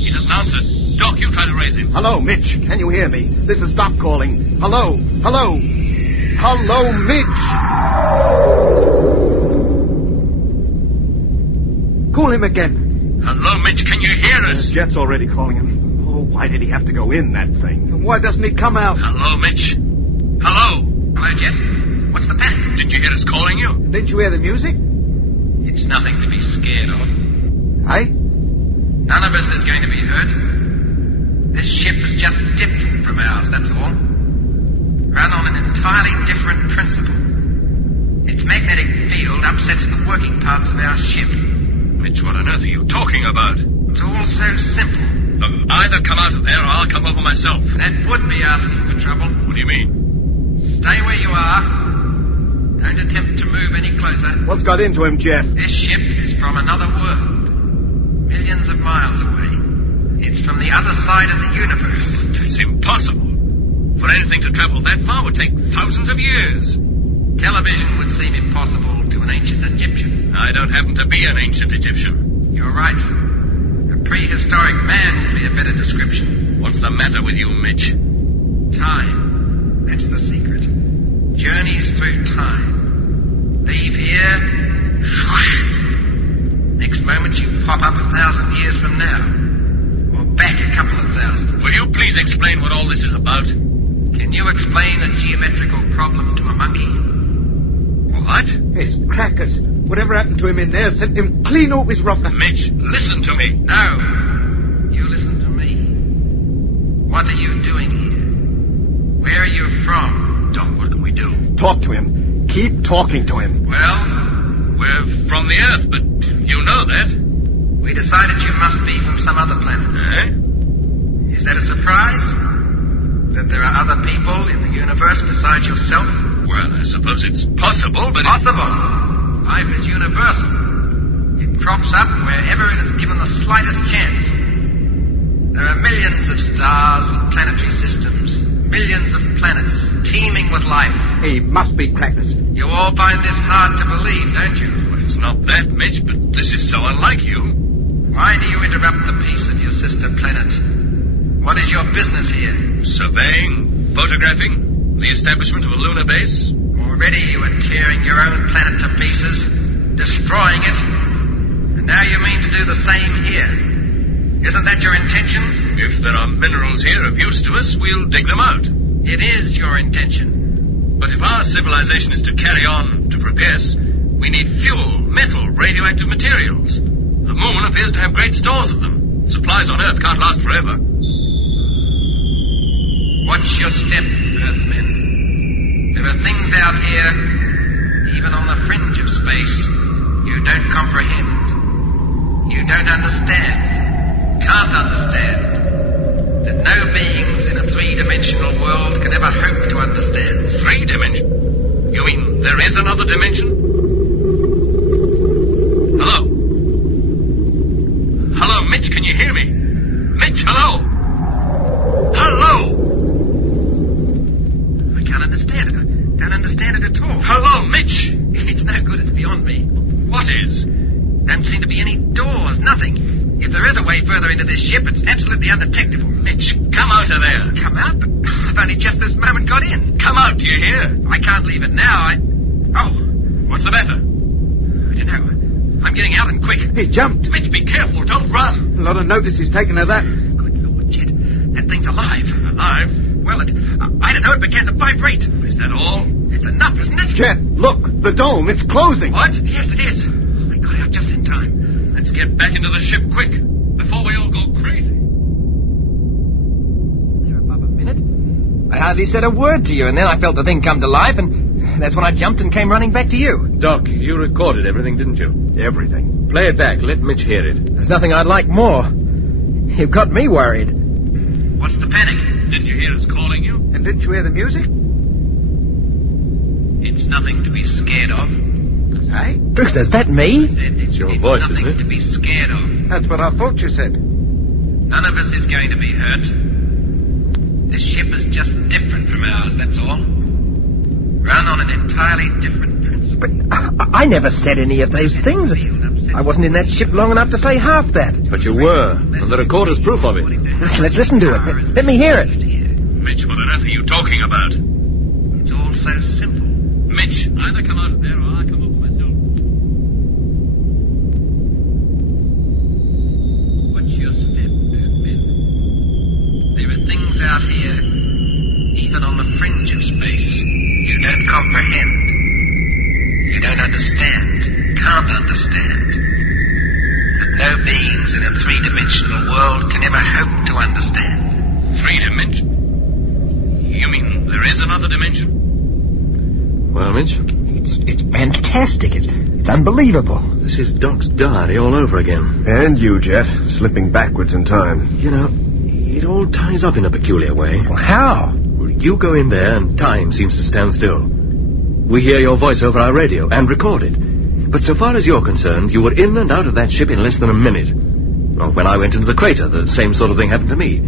He doesn't answer. Doc, you try to raise him. Hello, Mitch. Can you hear me? This is Stop calling. Hello. Hello, Mitch. Call him again. Hello, Mitch, can you hear us? Jet's already calling him. Oh, why did he have to go in that thing? And why doesn't he come out? Hello, Mitch. Hello. Hello, Jet. What's the panic? Didn't you hear us calling you? Didn't you hear the music? It's nothing to be scared of. Hey? None of us is going to be hurt. This ship is just different from ours, that's all. Run on an entirely different principle. Its magnetic field upsets the working parts of our ship. Mitch, what on earth are you talking about? It's all so simple. Either come out of there or I'll come over myself. That would be asking for trouble. What do you mean? Stay where you are. Don't attempt to move any closer. What's got into him, Jet? This ship is from another world. Millions of miles away. It's from the other side of the universe. It's impossible. For anything to travel that far would take thousands of years. Television would seem impossible to an ancient Egyptian. I don't happen to be an ancient Egyptian. You're right. A prehistoric man would be a better description. What's the matter with you, Mitch? Time. That's the secret. Journeys through time. Leave here. Whoosh. Next moment you pop up 1,000 years from now. Or back a couple of thousand. Will you please explain what all this is about? Can you explain a geometrical problem to a monkey? What? His crackers. Whatever happened to him in there sent him clean off his rocker. Mitch, listen to me. No. You listen to me. What are you doing here? Where are you from? Doc, what can we do? Talk to him. Keep talking to him. Well, we're from the Earth, but you know that. We decided you must be from some other planet. Eh? Is that a surprise? That there are other people in the universe besides yourself? Well, I suppose it's possible, but... Possible? Life is universal. It crops up wherever it is given the slightest chance. There are millions of stars with planetary systems, millions of planets teeming with life. He must be crackers. You all find this hard to believe, don't you? Well, it's not that, Mitch, but this is so unlike you. Why do you interrupt the peace of your sister planet? What is your business here? Surveying, photographing, the establishment of a lunar base. Already you are tearing your own planet to pieces, destroying it, and now you mean to do the same here. Isn't that your intention? If there are minerals here of use to us, we'll dig them out. It is your intention. But if our civilization is to carry on, to progress, we need fuel, metal, radioactive materials. The moon appears to have great stores of them. Supplies on Earth can't last forever. Watch your step, Earthmen. There are things out here, even on the fringe of space, you don't comprehend. You don't understand. Can't understand. That no beings in a three-dimensional world can ever hope to understand. Three-dimension? You mean there is another dimension? Hello? Hello, Mitch, can you hear me? Mitch, hello? Hello? I can't understand it. I don't understand it at all. Hello, Mitch? It's no good. It's beyond me. What is? Don't seem to be any doors. Nothing. If there is a way further into this ship, it's absolutely undetectable. Mitch, come out of there. Come out? But I've only just this moment got in. Come out, do you hear? I can't leave it now. Oh. What's the matter? I don't know. I'm getting out and quick. He jumped. Mitch, be careful. Don't run. A lot of notice he's taken of that. Good Lord, Chet. That thing's alive. Alive? Well, I don't know. It began to vibrate. Is that all? It's enough, isn't it? Jet, look! The dome, it's closing! What? Yes, it is. I got out just in time. Let's get back into the ship quick, before we all go crazy. There above a minute. I hardly said a word to you, and then I felt the thing come to life, and that's when I jumped and came running back to you. Doc, you recorded everything, didn't you? Everything. Play it back. Let Mitch hear it. There's nothing I'd like more. You've got me worried. What's the panic? Didn't you hear us calling you? And didn't you hear the music? It's nothing to be scared of. Eh? Bruce, is that me? It's your voice, isn't nothing it? to be scared of. That's what I thought you said. None of us is going to be hurt. This ship is just different from ours, that's all. Run on an entirely different principle. But I never said any of those things. I wasn't in that ship long enough to say half that. But you were, and the recorder's proof of it. Let's listen to it. Let me hear it. Mitch, what on earth are you talking about? It's all so simple. Mitch, either come out of there or I'll come over myself. Watch your step, Earthmen. There are things out here, even on the fringe of space, you don't comprehend. You don't understand. Can't understand. That no beings in a three-dimensional world can ever hope to understand. Three-dimension? You mean there is another dimension? Well, Mitch? It's fantastic. It's unbelievable. This is Doc's diary all over again. And you, Jet, slipping backwards in time. You know, it all ties up in a peculiar way. Well, how? You go in there and time seems to stand still. We hear your voice over our radio and record it. But so far as you're concerned, you were in and out of that ship in less than a minute. Well, when I went into the crater, the same sort of thing happened to me.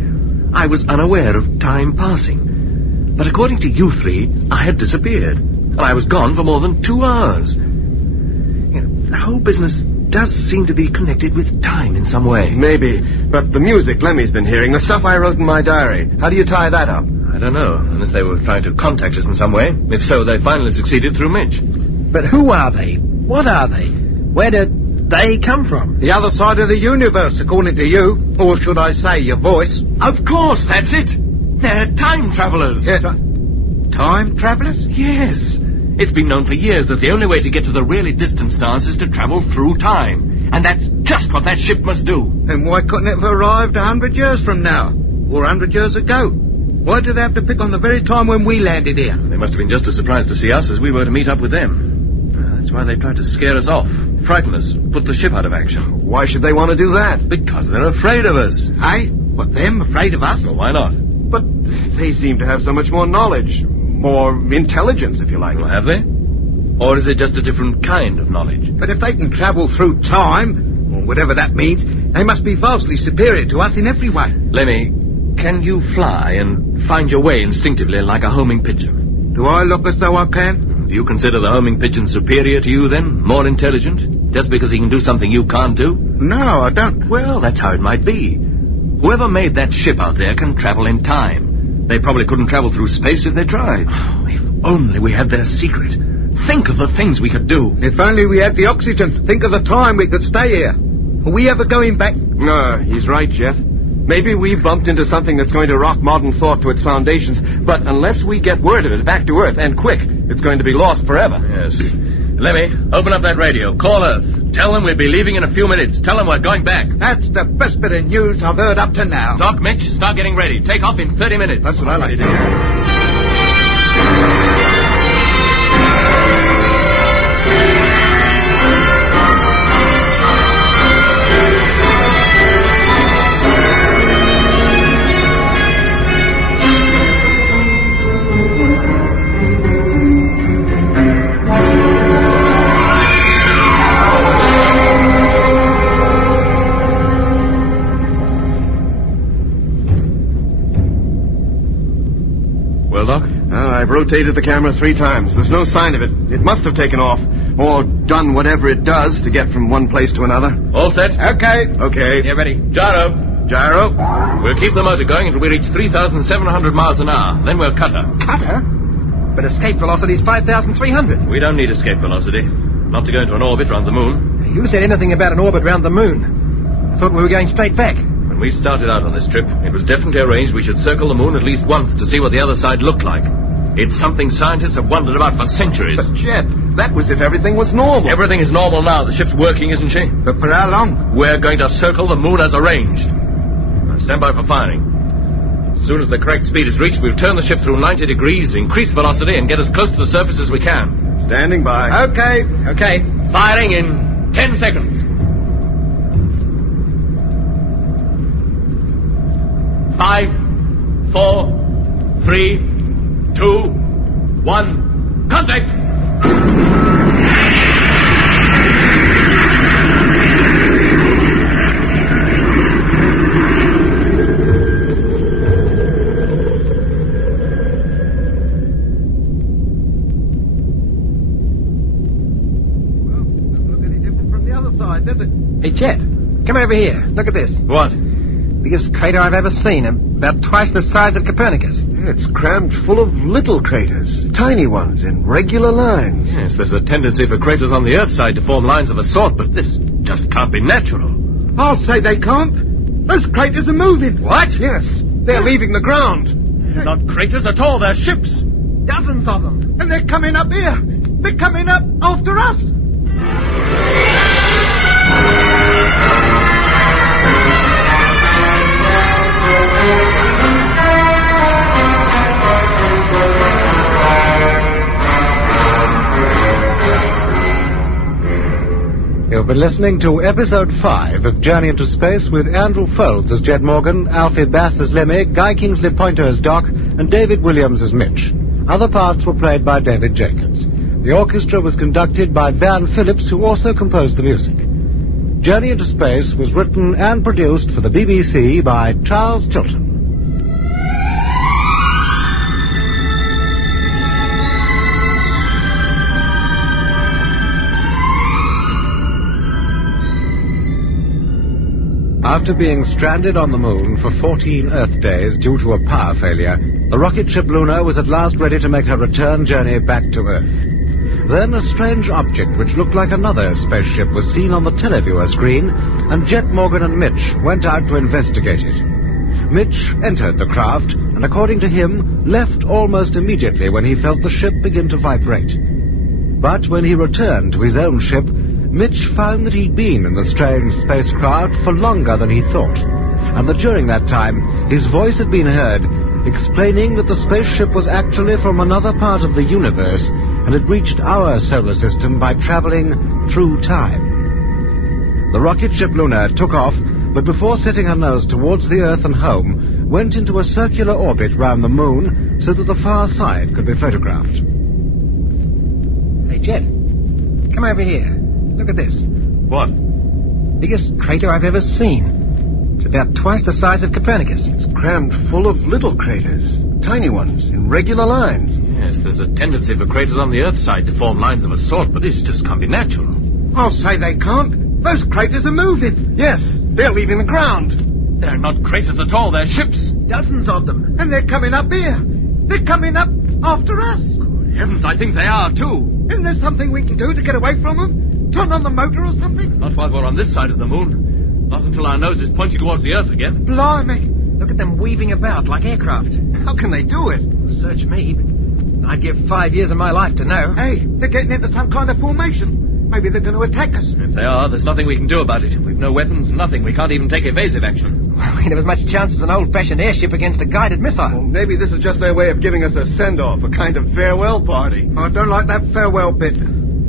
I was unaware of time passing. But according to you three, I had disappeared. And I was gone for more than 2 hours. You know, the whole business does seem to be connected with time in some way. Maybe, but the music Lemmy's been hearing, the stuff I wrote in my diary, how do you tie that up? I don't know, unless they were trying to contact us in some way. If so, they finally succeeded through Mitch. But who are they? What are they? Where did they come from? The other side of the universe, according to you. Or should I say, your voice. Of course, that's it. They're time travelers. Yeah. Time travelers? Yes. It's been known for years that the only way to get to the really distant stars is to travel through time. And that's just what that ship must do. Then why couldn't it have arrived 100 years from now? or 100 years ago. Why do they have to pick on the very time when we landed here? They must have been just as surprised to see us as we were to meet up with them. That's why they tried to scare us off, frighten us, put the ship out of action. Why should they want to do that? Because they're afraid of us. Hey? What, them afraid of us? Well, why not? But they seem to have so much more knowledge, more intelligence, if you like. Well, have they? Or is it just a different kind of knowledge? But if they can travel through time, or whatever that means, they must be vastly superior to us in every way. Lemmy, can you fly and find your way instinctively like a homing pigeon? Do I look as though I can? Do you consider the homing pigeon superior to you, then? More intelligent? Just because he can do something you can't do? No, I don't. Well, that's how it might be. Whoever made that ship out there can travel in time. They probably couldn't travel through space if they tried. Oh, if only we had their secret. Think of the things we could do. If only we had the oxygen. Think of the time we could stay here. Are we ever going back? No, he's right, Jeff. Maybe we bumped into something that's going to rock modern thought to its foundations, but unless we get word of it back to Earth, and quick, it's going to be lost forever. Yes. Lemmy, open up that radio. Call Earth. Tell them we'll be leaving in a few minutes. Tell them we're going back. That's the best bit of news I've heard up to now. Doc, Mitch, start getting ready. Take off in 30 minutes. That's what I like to hear. I've rotated the camera 3 times. There's no sign of it. It must have taken off, or done whatever it does to get from one place to another. All set? Okay. Okay. Get ready. Gyro. Gyro. We'll keep the motor going until we reach 3,700 miles an hour. Then we'll cut her. Cut her? But escape velocity is 5,300. We don't need escape velocity. Not to go into an orbit around the moon. You said anything about an orbit round the moon. I thought we were going straight back. When we started out on this trip, it was definitely arranged we should circle the moon at least once to see what the other side looked like. It's something scientists have wondered about for centuries. But, Jet, that was if everything was normal. Everything is normal now. The ship's working, isn't she? But for how long? We're going to circle the moon as arranged. Now stand by for firing. As soon as the correct speed is reached, we'll turn the ship through 90 degrees, increase velocity, and get as close to the surface as we can. Standing by. Okay. Okay. Firing in 10 seconds. 5, 4, 3, 2, 1, contact! Well, doesn't look any different from the other side, does it? Hey, Chet, come over here. Look at this. What? Biggest crater I've ever seen. About twice the size of Copernicus. It's crammed full of little craters, tiny ones in regular lines. Yes, there's a tendency for craters on the Earth side to form lines of a sort, but this just can't be natural. I'll say they can't. Those craters are moving. What? Yes, they're leaving the ground. They're not craters at all, they're ships. Dozens of them. And they're coming up here. They're coming up after us. You've been listening to Episode 5 of Journey into Space with Andrew Folds as Jed Morgan, Alfie Bass as Lemmy, Guy Kingsley Pointer as Doc, and David Williams as Mitch. Other parts were played by David Jacobs. The orchestra was conducted by Van Phillips, who also composed the music. Journey into Space was written and produced for the BBC by Charles Chilton. After being stranded on the moon for 14 Earth days due to a power failure, the rocket ship Luna was at last ready to make her return journey back to Earth. Then a strange object which looked like another spaceship was seen on the televiewer screen, and Jet Morgan and Mitch went out to investigate it. Mitch entered the craft, and according to him, left almost immediately when he felt the ship begin to vibrate. But when he returned to his own ship, Mitch found that he'd been in the strange spacecraft for longer than he thought, and that during that time his voice had been heard explaining that the spaceship was actually from another part of the universe and had reached our solar system by traveling through time. The rocket ship Luna took off, but before setting her nose towards the Earth and home, went into a circular orbit round the Moon so that the far side could be photographed. Hey, Jet, come over here. Look at this. What? Biggest crater I've ever seen. It's about twice the size of Copernicus. It's crammed full of little craters, tiny ones, in regular lines. Yes, there's a tendency for craters on the Earth side to form lines of a sort, but this just can't be natural. I'll say they can't. Those craters are moving. Yes, they're leaving the ground. They're not craters at all, they're ships. Dozens of them. And they're coming up here. They're coming up after us. Good heavens, I think they are, too. Isn't there something we can do to get away from them? Turn on the motor or something? Not while we're on this side of the Moon. Not until our nose is pointing towards the Earth again. Blimey. Look at them weaving about like aircraft. How can they do it? Search me. I'd give 5 years of my life to know. Hey, they're getting into some kind of formation. Maybe they're going to attack us. If they are, there's nothing we can do about it. We've no weapons, nothing. We can't even take evasive action. Well, we'd have as much chance as an old-fashioned airship against a guided missile. Well, maybe this is just their way of giving us a send-off, a kind of farewell party. I don't like that farewell bit.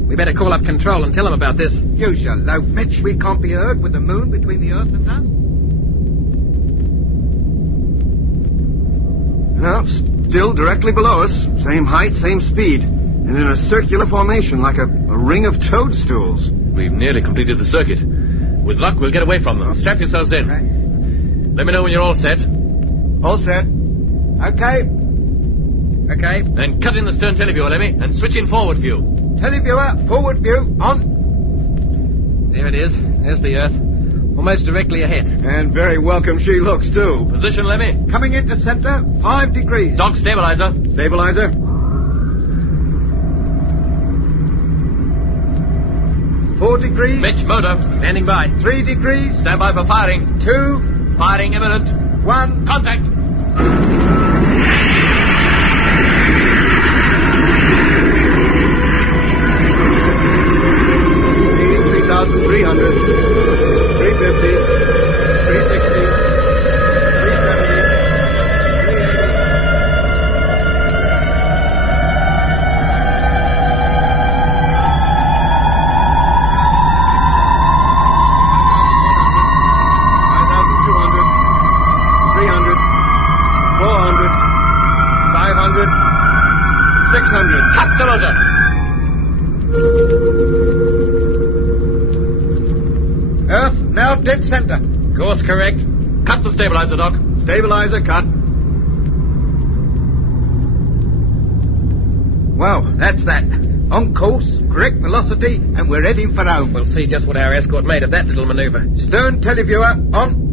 We better call up control and tell them about this. Use your loaf, Mitch. We can't be heard with the Moon between the Earth and us. No, still directly below us. Same height, same speed. And in a circular formation, like a ring of toadstools. We've nearly completed the circuit. With luck, we'll get away from them. Strap yourselves in. Okay. Let me know when you're all set. All set. Okay. Okay. Then cut in the stern televiewer, Lemmy, and switch in forward view. Televiewer, forward view, on. There it is. There's the Earth. Almost directly ahead. And very welcome she looks, too. Position, Lemmy. Coming into center, 5 degrees. Dock stabilizer. Stabilizer. 4 degrees. Mitch, motor. Standing by. 3 degrees. Stand by for firing. 2. Firing imminent. 1. Contact. 300, 350, 360, 370, 600. Cut the motor. Earth, now dead center. Course correct. Cut the stabilizer, Doc. Stabilizer cut. Well, that's that. On course, correct velocity, and we're heading for home. We'll see just what our escort made of that little maneuver. Stern televiewer, on.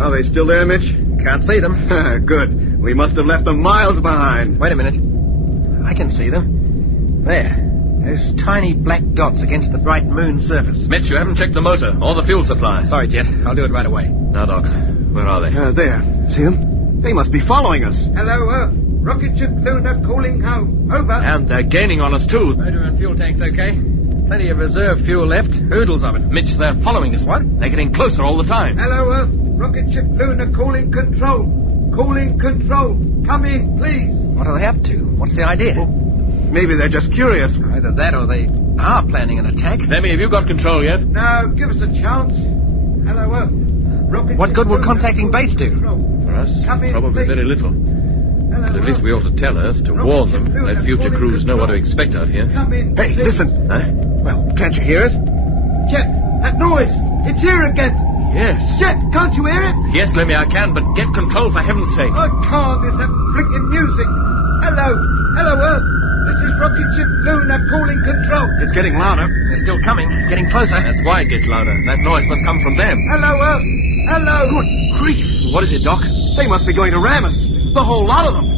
Are they still there, Mitch? Can't see them. Good. We must have left them miles behind. Wait a minute. I can see them. There. Those tiny black dots against the bright moon surface. Mitch, you haven't checked the motor or the fuel supply. Sorry, Jet. I'll do it right away. Now, Doc, where are they? There. See them? They must be following us. Hello, Earth. Rocket ship Luna calling home. Over. And they're gaining on us, too. Motor and fuel tanks okay. Plenty of reserve fuel left. Oodles of it. Mitch, they're following us. What? They're getting closer all the time. Hello, Earth. Rocket ship Luna calling control. Calling control. Come in, please. What are they up to? What's the idea? Maybe they're just curious. Either that or they are planning an attack. Lemmy, have you got control yet? No, give us a chance. Hello, Earth. Rocket What ship good will Luna contacting calling base do? control. For us, Come in, probably please. very little. Hello, But at least Earth. we ought to tell Earth to warn them. Let future crews know what to expect out here. Come in, Hey, please. listen. Huh? Well, can't you hear it? Jet, that noise. It's here again. Yes. Jet, can't you hear it? Yes, Lemmy, I can, but get control for heaven's sake. I can't. It's that blinking music. Hello. Hello, Earth. This is Rocket Ship Luna calling control. It's getting louder. They're still coming. Getting closer. That's why it gets louder. That noise must come from them. Hello, Earth. Hello. Good grief. What is it, Doc? They must be going to ram us. The whole lot of them.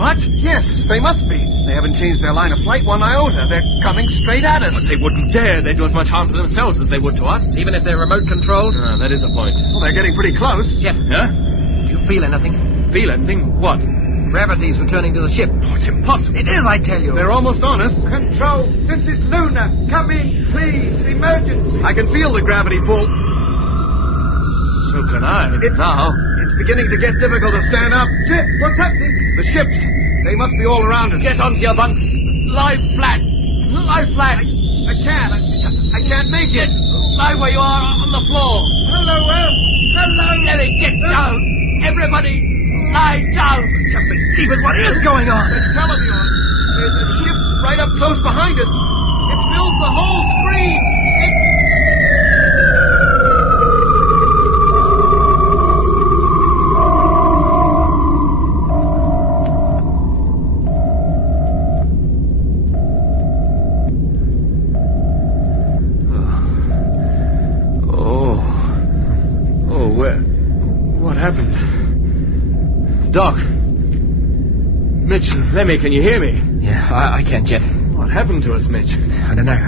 What? Yes, they must be. They haven't changed their line of flight one iota. They're coming straight at us. But they wouldn't dare. They'd do as much harm to themselves as they would to us. Even if they're remote controlled. That is a point. Well, they're getting pretty close. Jet, Huh? do you feel anything? Feel anything? What? Gravity's returning to the ship. Oh, it's impossible. It is, I tell you. They're almost on us. Control. This is Luna. Come in, please. Emergency. I can feel the gravity pull. So can I. It's beginning to get difficult to stand up. Jet, what's happening? The ships. They must be all around us. Get onto your bunks. Lie flat. Lie flat. I can't. I can't make it. Lie where you are on the floor. Hello, Earth. Hello. Ellie, get down. Everybody, lie down. Keep it. What is going on? There's television on. There's a ship right up close behind us. It fills the whole screen. What happened? Doc. Mitch, Lemmy, can you hear me? Yeah, I can, Jet. What happened to us, Mitch? I don't know.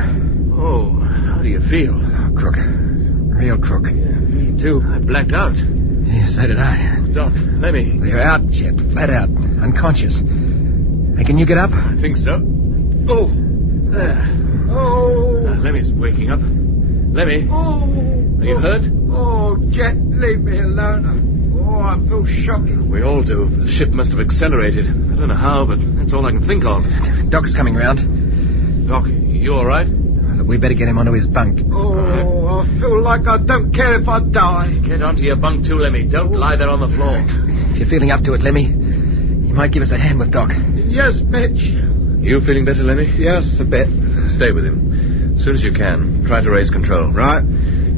Oh, how do you feel? Crook. Real crook. Yeah, me too. I blacked out. Yeah, so did I. Doc, Lemmy. You're out, Jet. Flat out. Unconscious. Hey, can you get up? I think so. Oh, there. Oh. Lemmy's waking up. Lemmy. Oh. Are you hurt? Oh, Jet, leave me alone. Oh, I feel shocking. We all do. The ship must have accelerated. I don't know how, but that's all I can think of. Doc's coming round. Doc, you all right? Look, we better get him onto his bunk. Oh, I feel like I don't care if I die. Get onto your bunk too, Lemmy. Don't lie there on the floor. If you're feeling up to it, Lemmy, you might give us a hand with Doc. Yes, Mitch. You feeling better, Lemmy? Yes, a bit. Stay with him. As soon as you can. Try to raise control. Right.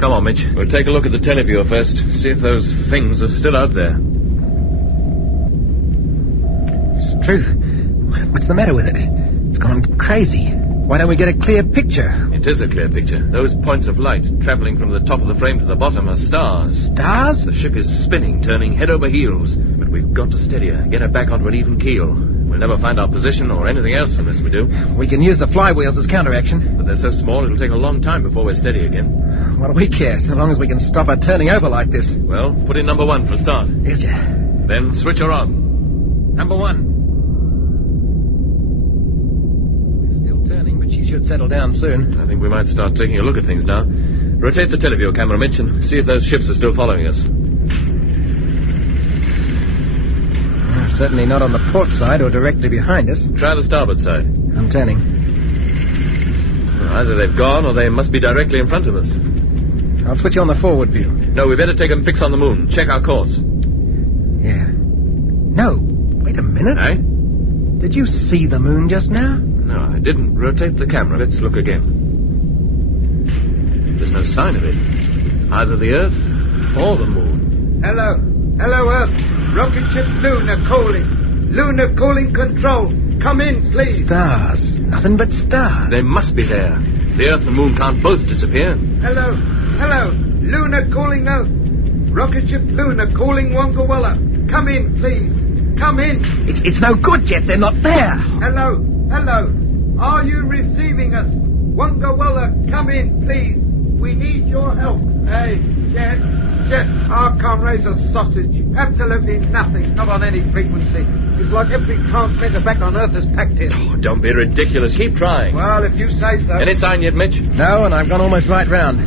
Come on, Mitch. We'll take a look at the televiewer first. See if those things are still out there. It's true. What's the matter with it? It's gone crazy. Why don't we get a clear picture? It is a clear picture. Those points of light travelling from the top of the frame to the bottom are stars. Stars? The ship is spinning, turning head over heels. But we've got to steady her, get her back onto an even keel. We'll never find our position or anything else unless we do. We can use the flywheels as counteraction. But they're so small it'll take a long time before we're steady again. What do we care, so long as we can stop her turning over like this? Well, put in number 1 for a start. Yes, sir. Then switch her on. Number 1. We're still turning, but she should settle down soon. I think we might start taking a look at things now. Rotate the teleview camera, Mitch, and see if those ships are still following us. Certainly not on the port side or directly behind us. Try the starboard side. I'm turning. Either they've gone or they must be directly in front of us. I'll switch on the forward view. No, we better take a fix on the moon. Check our course. Yeah. No, wait a minute. Eh? Did you see the moon just now? No, I didn't. Rotate the camera. Let's look again. There's no sign of it. Either the Earth or the moon. Hello. Hello, Earth. Rocket ship Luna calling. Luna calling control. Come in, please. Stars. Nothing but stars. They must be there. The Earth and moon can't both disappear. Hello. Hello. Luna calling Earth. Rocket ship Luna calling Wongawalla. Come in, please. Come in. It's no good, Jet. They're not there. Hello. Hello. Are you receiving us? Wongawalla, come in, please. We need your help. Hey, Jet. Jet, I can't raise a sausage. Absolutely nothing. Not on any frequency. It's like every transmitter back on Earth is packed in. Oh, don't be ridiculous. Keep trying. Well, if you say so. Any sign yet, Mitch? No, and I've gone almost right round.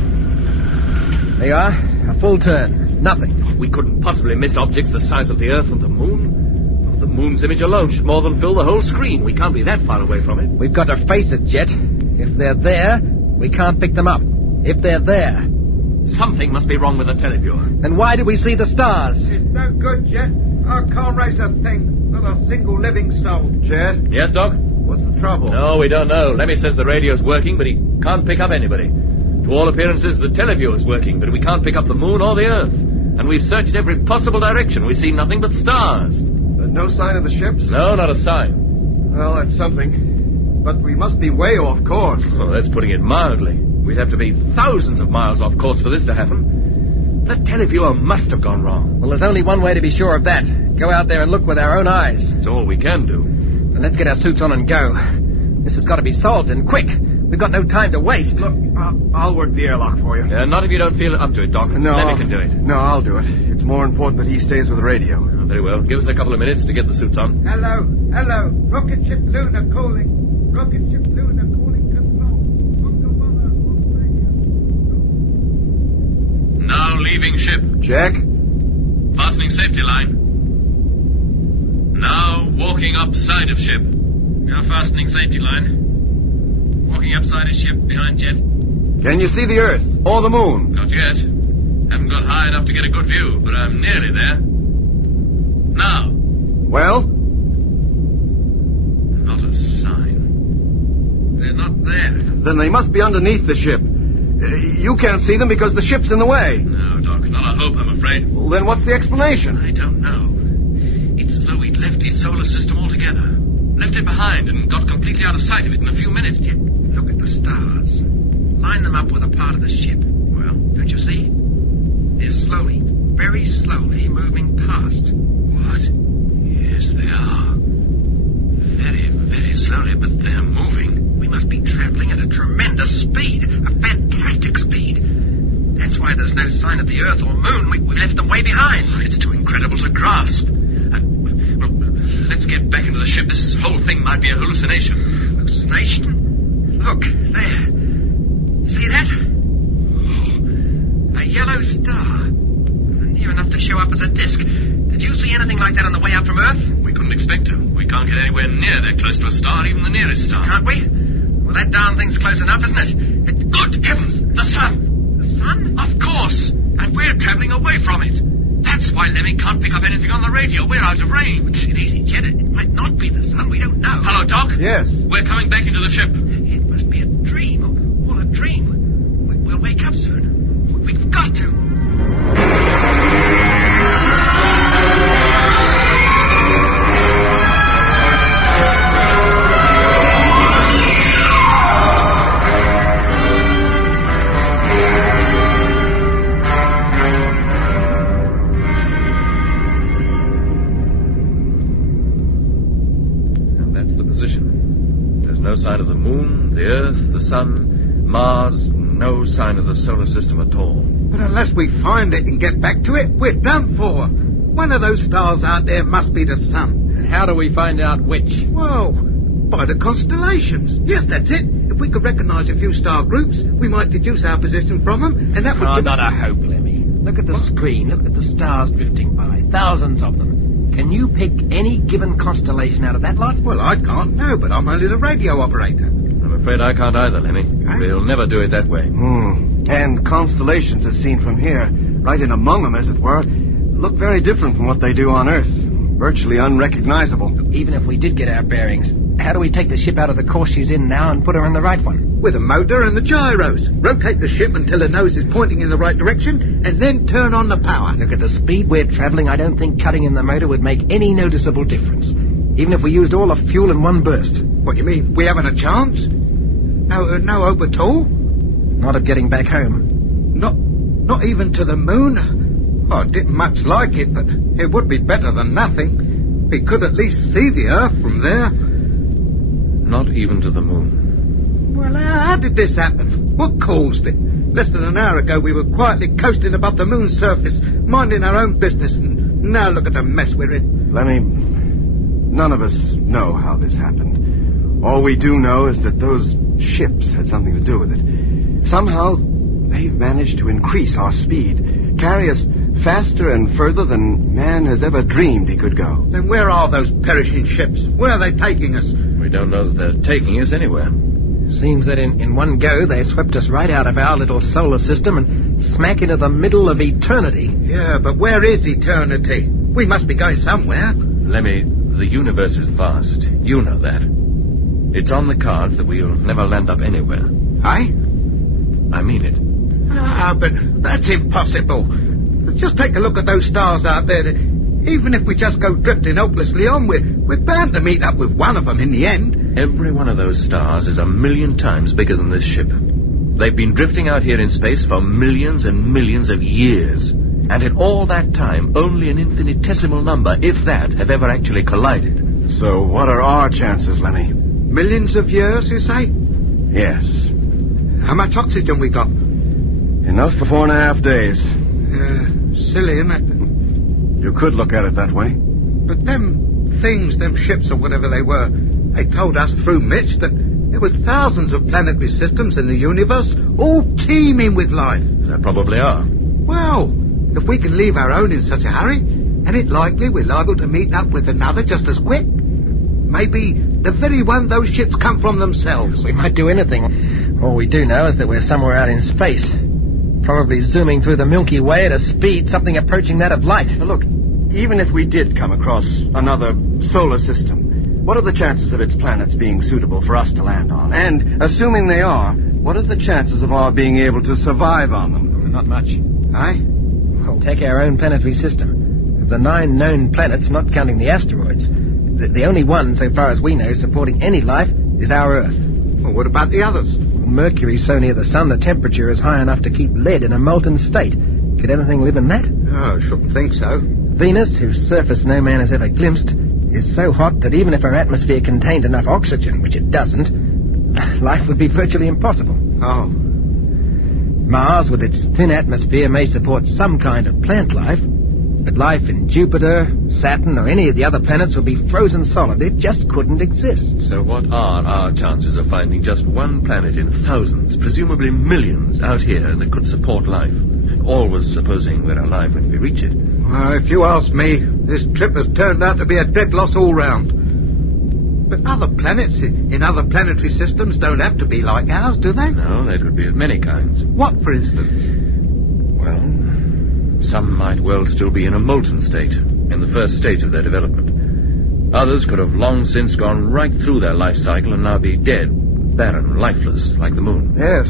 There you are. A full turn. Nothing. We couldn't possibly miss objects the size of the Earth and the moon. The moon's image alone should more than fill the whole screen. We can't be that far away from it. We've got to face it, Jet. If they're there, we can't pick them up. If they're there. Something must be wrong with the televiewer. Then why do we see the stars? It's no good, Jet. I can't raise a thing. Not a single living soul. Jet? Yes, Doc? What's the trouble? No, we don't know. Lemmy says the radio's working, but he can't pick up anybody. To all appearances, the televiewer's working, but we can't pick up the moon or the Earth. And we've searched every possible direction. We see nothing but stars. No sign of the ships? No, not a sign. Well, that's something. But we must be way off course. Oh, that's putting it mildly. We'd have to be thousands of miles off course for this to happen. The televiewer must have gone wrong. Well, there's only one way to be sure of that. Go out there and look with our own eyes. It's all we can do. Then let's get our suits on and go. This has got to be solved, and quick. We've got no time to waste. Look, I'll work the airlock for you. Not if you don't feel up to it, Doc. No. Lemmy can do it. No, I'll do it. It's more important that he stays with the radio. Oh, very well. Give us a couple of minutes to get the suits on. Hello. Hello. Rocket ship Luna calling. Rocket ship Luna calling control. Now leaving ship. Check. Fastening safety line. Now walking up side of ship. Now fastening safety line. Walking up side of ship behind jet. Can you see the Earth or the Moon? Not yet. Haven't got high enough to get a good view, but I'm nearly there. Now. Well? Not a sign. They're not there. Then they must be underneath the ship. You can't see them because the ship's in the way. No, Doc, not a hope, I'm afraid. Well, then what's the explanation? I don't know. It's as though we'd left his solar system altogether. Left it behind and got completely out of sight of it in a few minutes. Yet, look at the stars. Line them up with a part of the ship. Well, Don't you see? They're slowly, very slowly moving past. what? Yes, they are. Very, very slowly, but they're moving. We must be traveling at a tremendous speed. A fantastic speed. That's why there's no sign of the Earth or Moon. We left them way behind. It's too incredible to grasp. Well, let's get back into the ship. This whole thing might be a hallucination. Hallucination? Look, there. See that? A yellow star. Near enough to show up as a disk. Did you see anything like that on the way out from Earth? We couldn't expect to. We can't get anywhere near that close to a star, even the nearest star. Can't we? Well, that darn thing's close enough, isn't it? Good heavens! The sun! The sun? Of course! And we're traveling away from it. That's why Lemmy can't pick up anything on the radio. We're out of range. Take it easy, Jed. It might not be the sun. We don't know. Hello, Doc? Yes. We're coming back into the ship. It must be a dream. Or a dream. We'll wake up soon. We've got to. No sign of the moon, the Earth, the sun, Mars, no sign of the solar system at all. But unless we find it and get back to it, we're done for. One of those stars out there must be the sun. And how do we find out which? Well, by the constellations. Yes, that's it. If we could recognize a few star groups, we might deduce our position from them, and that would give not us... a hope, Lemmy. Look at the screen. Look at the stars drifting by. Thousands of them. Can you pick any given constellation out of that lot? Well, I can't, no, but I'm only the radio operator. I'm afraid I can't either, Lemmy. We'll never do it that way. And constellations as seen from here, right in among them, as it were, look very different from what they do on Earth. Virtually unrecognizable. Even if we did get our bearings, how do we take the ship out of the course she's in now and put her on the right one? With a motor and the gyros. Rotate the ship until the nose is pointing in the right direction, and then turn on the power. Look at the speed we're traveling. I don't think cutting in the motor would make any noticeable difference. Even if we used all the fuel in one burst. What do you mean? We haven't a chance? No hope at all? Not of getting back home. Not even to the moon? Oh, I didn't much like it, but it would be better than nothing. We could at least see the Earth from there. Not even to the moon. Well, how did this happen? What caused it? Less than an hour ago, we were quietly coasting above the moon's surface, minding our own business, and now look at the mess we're in. Lemmy, none of us know how this happened. All we do know is that those ships had something to do with it. Somehow, they've managed to increase our speed, carry us faster and further than man has ever dreamed he could go. Then where are those perishing ships? Where are they taking us? We don't know that they're taking us anywhere. Seems that in one go they swept us right out of our little solar system and smack into the middle of eternity. Yeah, but where is eternity? We must be going somewhere. Lemmy, the universe is vast. You know that. It's on the cards that we'll never land up anywhere. Aye? I mean it. Ah, but that's impossible. Just take a look at those stars out there. Even if we just go drifting hopelessly on, we're bound to meet up with one of them in the end. Every one of those stars is 1,000,000 times bigger than this ship. They've been drifting out here in space for millions and millions of years. And in all that time, only an infinitesimal number, if that, have ever actually collided. So what are our chances, Lemmy? Millions of years, you say? Yes. How much oxygen we got? Enough for 4.5 days. Silly, isn't it? You could look at it that way. But them ships or whatever they were, they told us through Mitch that there was thousands of planetary systems in the universe, all teeming with life. There probably are. Well, if we can leave our own in such a hurry, and it likely we're liable to meet up with another just as quick. Maybe the very one those ships come from themselves. We might do anything. All we do know is that we're somewhere out in space. Probably zooming through the Milky Way at a speed something approaching that of light. Now look, even if we did come across another solar system, what are the chances of its planets being suitable for us to land on? And, assuming they are, what are the chances of our being able to survive on them? Not much. Aye? Well, take our own planetary system. Of the 9 known planets, not counting the asteroids, the only one, so far as we know, supporting any life is our Earth. Well, what about the others? Mercury's so near the sun, the temperature is high enough to keep lead in a molten state. Could anything live in that? Oh, I shouldn't think so. Venus, whose surface no man has ever glimpsed, is so hot that even if our atmosphere contained enough oxygen, which it doesn't, life would be virtually impossible. Oh. Mars, with its thin atmosphere, may support some kind of plant life, but life in Jupiter, Saturn, or any of the other planets would be frozen solid. It just couldn't exist. So what are our chances of finding just one planet in thousands, presumably millions, out here that could support life? Always supposing we're alive when we reach it. Well, if you ask me, this trip has turned out to be a dead loss all round. But other planets in other planetary systems don't have to be like ours, do they? No, they could be of many kinds. What, for instance? Well, some might well still be in a molten state, in the first stage of their development. Others could have long since gone right through their life cycle and now be dead, barren, lifeless, like the moon. Yes.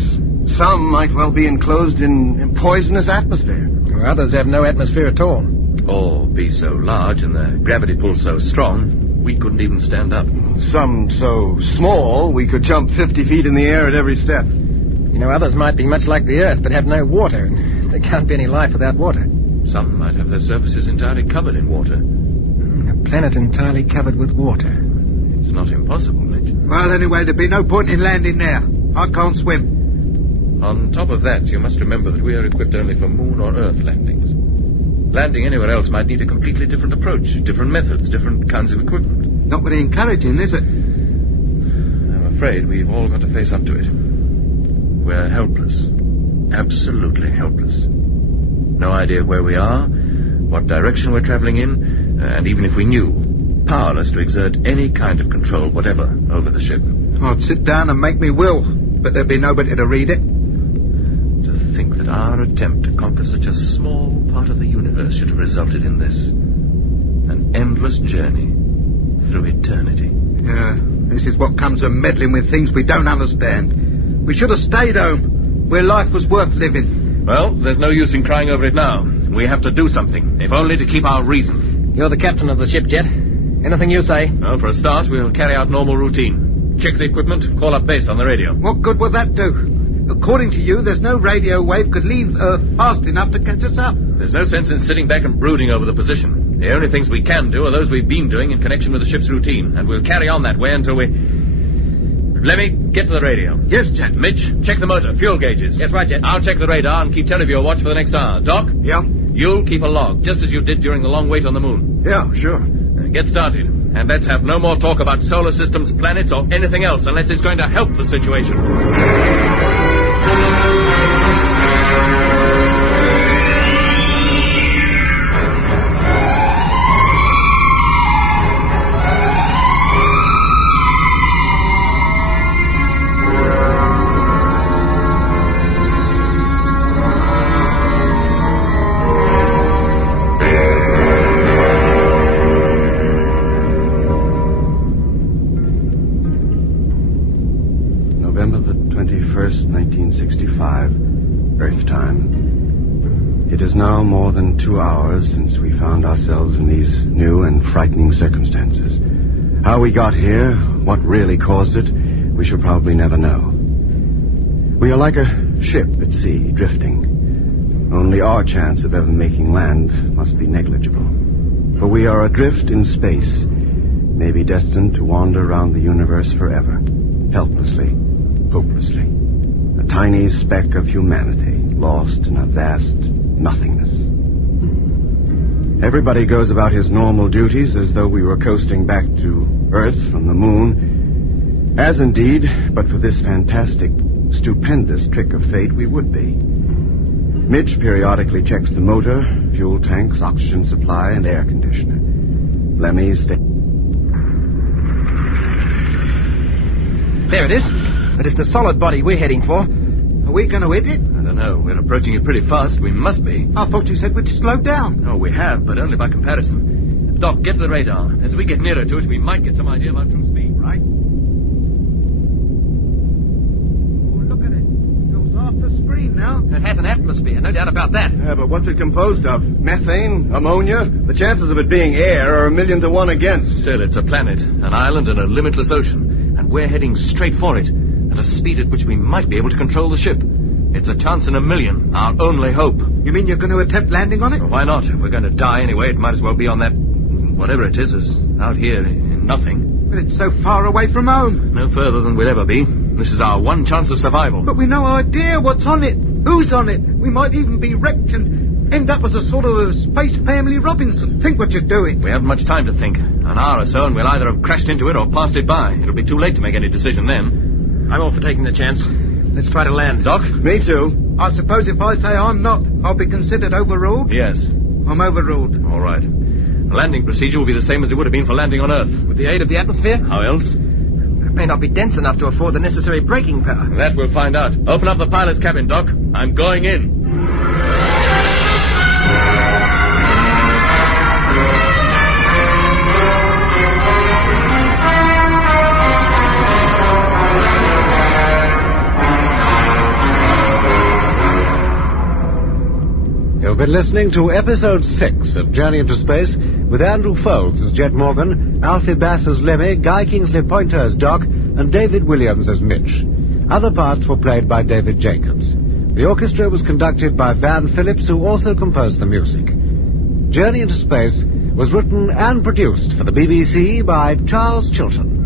Some might well be enclosed in poisonous atmosphere. Or others have no atmosphere at all. Or be so large and their gravity pull so strong, we couldn't even stand up. Some so small we could jump 50 feet in the air at every step. You know, others might be much like the Earth, but have no water, and there can't be any life without water. Some might have their surfaces entirely covered in water. A planet entirely covered with water. It's not impossible, Mitch. Well, anyway, there'd be no point in landing there. I can't swim. On top of that, you must remember that we are equipped only for Moon or Earth landings. Landing anywhere else might need a completely different approach, different methods, different kinds of equipment. Not very encouraging, is it? I'm afraid we've all got to face up to it. We're helpless. Absolutely helpless. No idea where we are, what direction we're traveling in, and even if we knew, powerless to exert any kind of control whatever over the ship. I'd sit down and make me will, but there'd be nobody to read it. To think that our attempt to conquer such a small part of the universe should have resulted in this. An endless journey through eternity. Yeah, this is what comes of meddling with things we don't understand. We should have stayed home, where life was worth living. Well, there's no use in crying over it now. We have to do something, if only to keep our reason. You're the captain of the ship, Jet. Anything you say? Well, for a start, we'll carry out normal routine. Check the equipment, call up base on the radio. What good would that do? According to you, there's no radio wave could leave Earth fast enough to catch us up. There's no sense in sitting back and brooding over the position. The only things we can do are those we've been doing in connection with the ship's routine, and we'll carry on that way until we... Lemmy, get to the radio. Yes, Jet. Mitch, check the motor, fuel gauges. Yes, right, Jet. I'll check the radar and keep televiewer watch for the next hour. Doc? Yeah? You'll keep a log, just as you did during the long wait on the moon. Yeah, sure. Get started. And let's have no more talk about solar systems, planets, or anything else unless it's going to help the situation. November the 21st, 1965, Earth time. It is now more than 2 hours since we found ourselves in these new and frightening circumstances. How we got here, what really caused it, we shall probably never know. We are like a ship at sea, drifting. Only our chance of ever making land must be negligible. For we are adrift in space, maybe destined to wander around the universe forever, helplessly, hopelessly. A tiny speck of humanity, lost in a vast nothingness. Everybody goes about his normal duties as though we were coasting back to Earth from the moon. As indeed, but for this fantastic, stupendous trick of fate, we would be. Mitch periodically checks the motor, fuel tanks, oxygen supply, and air conditioner. Lemmy stays... There it is. It is the solid body we're heading for. Are we going to hit it? I don't know. We're approaching it pretty fast. We must be. I thought you said we'd slow down. Oh, we have, but only by comparison. Doc, get to the radar. As we get nearer to it, we might get some idea about true speed. Right. Oh, look at it. Fills half the screen now. It has an atmosphere, no doubt about that. Yeah, but what's it composed of? Methane? Ammonia? The chances of it being air are 1,000,000 to 1 against. Still, it's a planet, an island, and a limitless ocean. And we're heading straight for it, at a speed at which we might be able to control the ship. It's a chance in 1,000,000, our only hope. You mean you're going to attempt landing on it? Well, why not? If we're going to die anyway, it might as well be on that... whatever it is out here in nothing. But it's so far away from home. No further than we'll ever be. This is our one chance of survival. But we've no idea what's on it, who's on it. We might even be wrecked and end up as a sort of a space family Robinson. Think what you're doing. We haven't much time to think. An hour or so and we'll either have crashed into it or passed it by. It'll be too late to make any decision then. I'm all for taking the chance. Let's try to land. Doc? Me too. I suppose if I say I'm not, I'll be considered overruled? Yes. I'm overruled. All right. The landing procedure will be the same as it would have been for landing on Earth. With the aid of the atmosphere? How else? It may not be dense enough to afford the necessary braking power. That we'll find out. Open up the pilot's cabin, Doc. I'm going in. You've been listening to Episode 6 of Journey into Space with Andrew Folds as Jet Morgan, Alfie Bass as Lemmy, Guy Kingsley Pointer as Doc, and David Williams as Mitch. Other parts were played by David Jacobs. The orchestra was conducted by Van Phillips, who also composed the music. Journey into Space was written and produced for the BBC by Charles Chilton.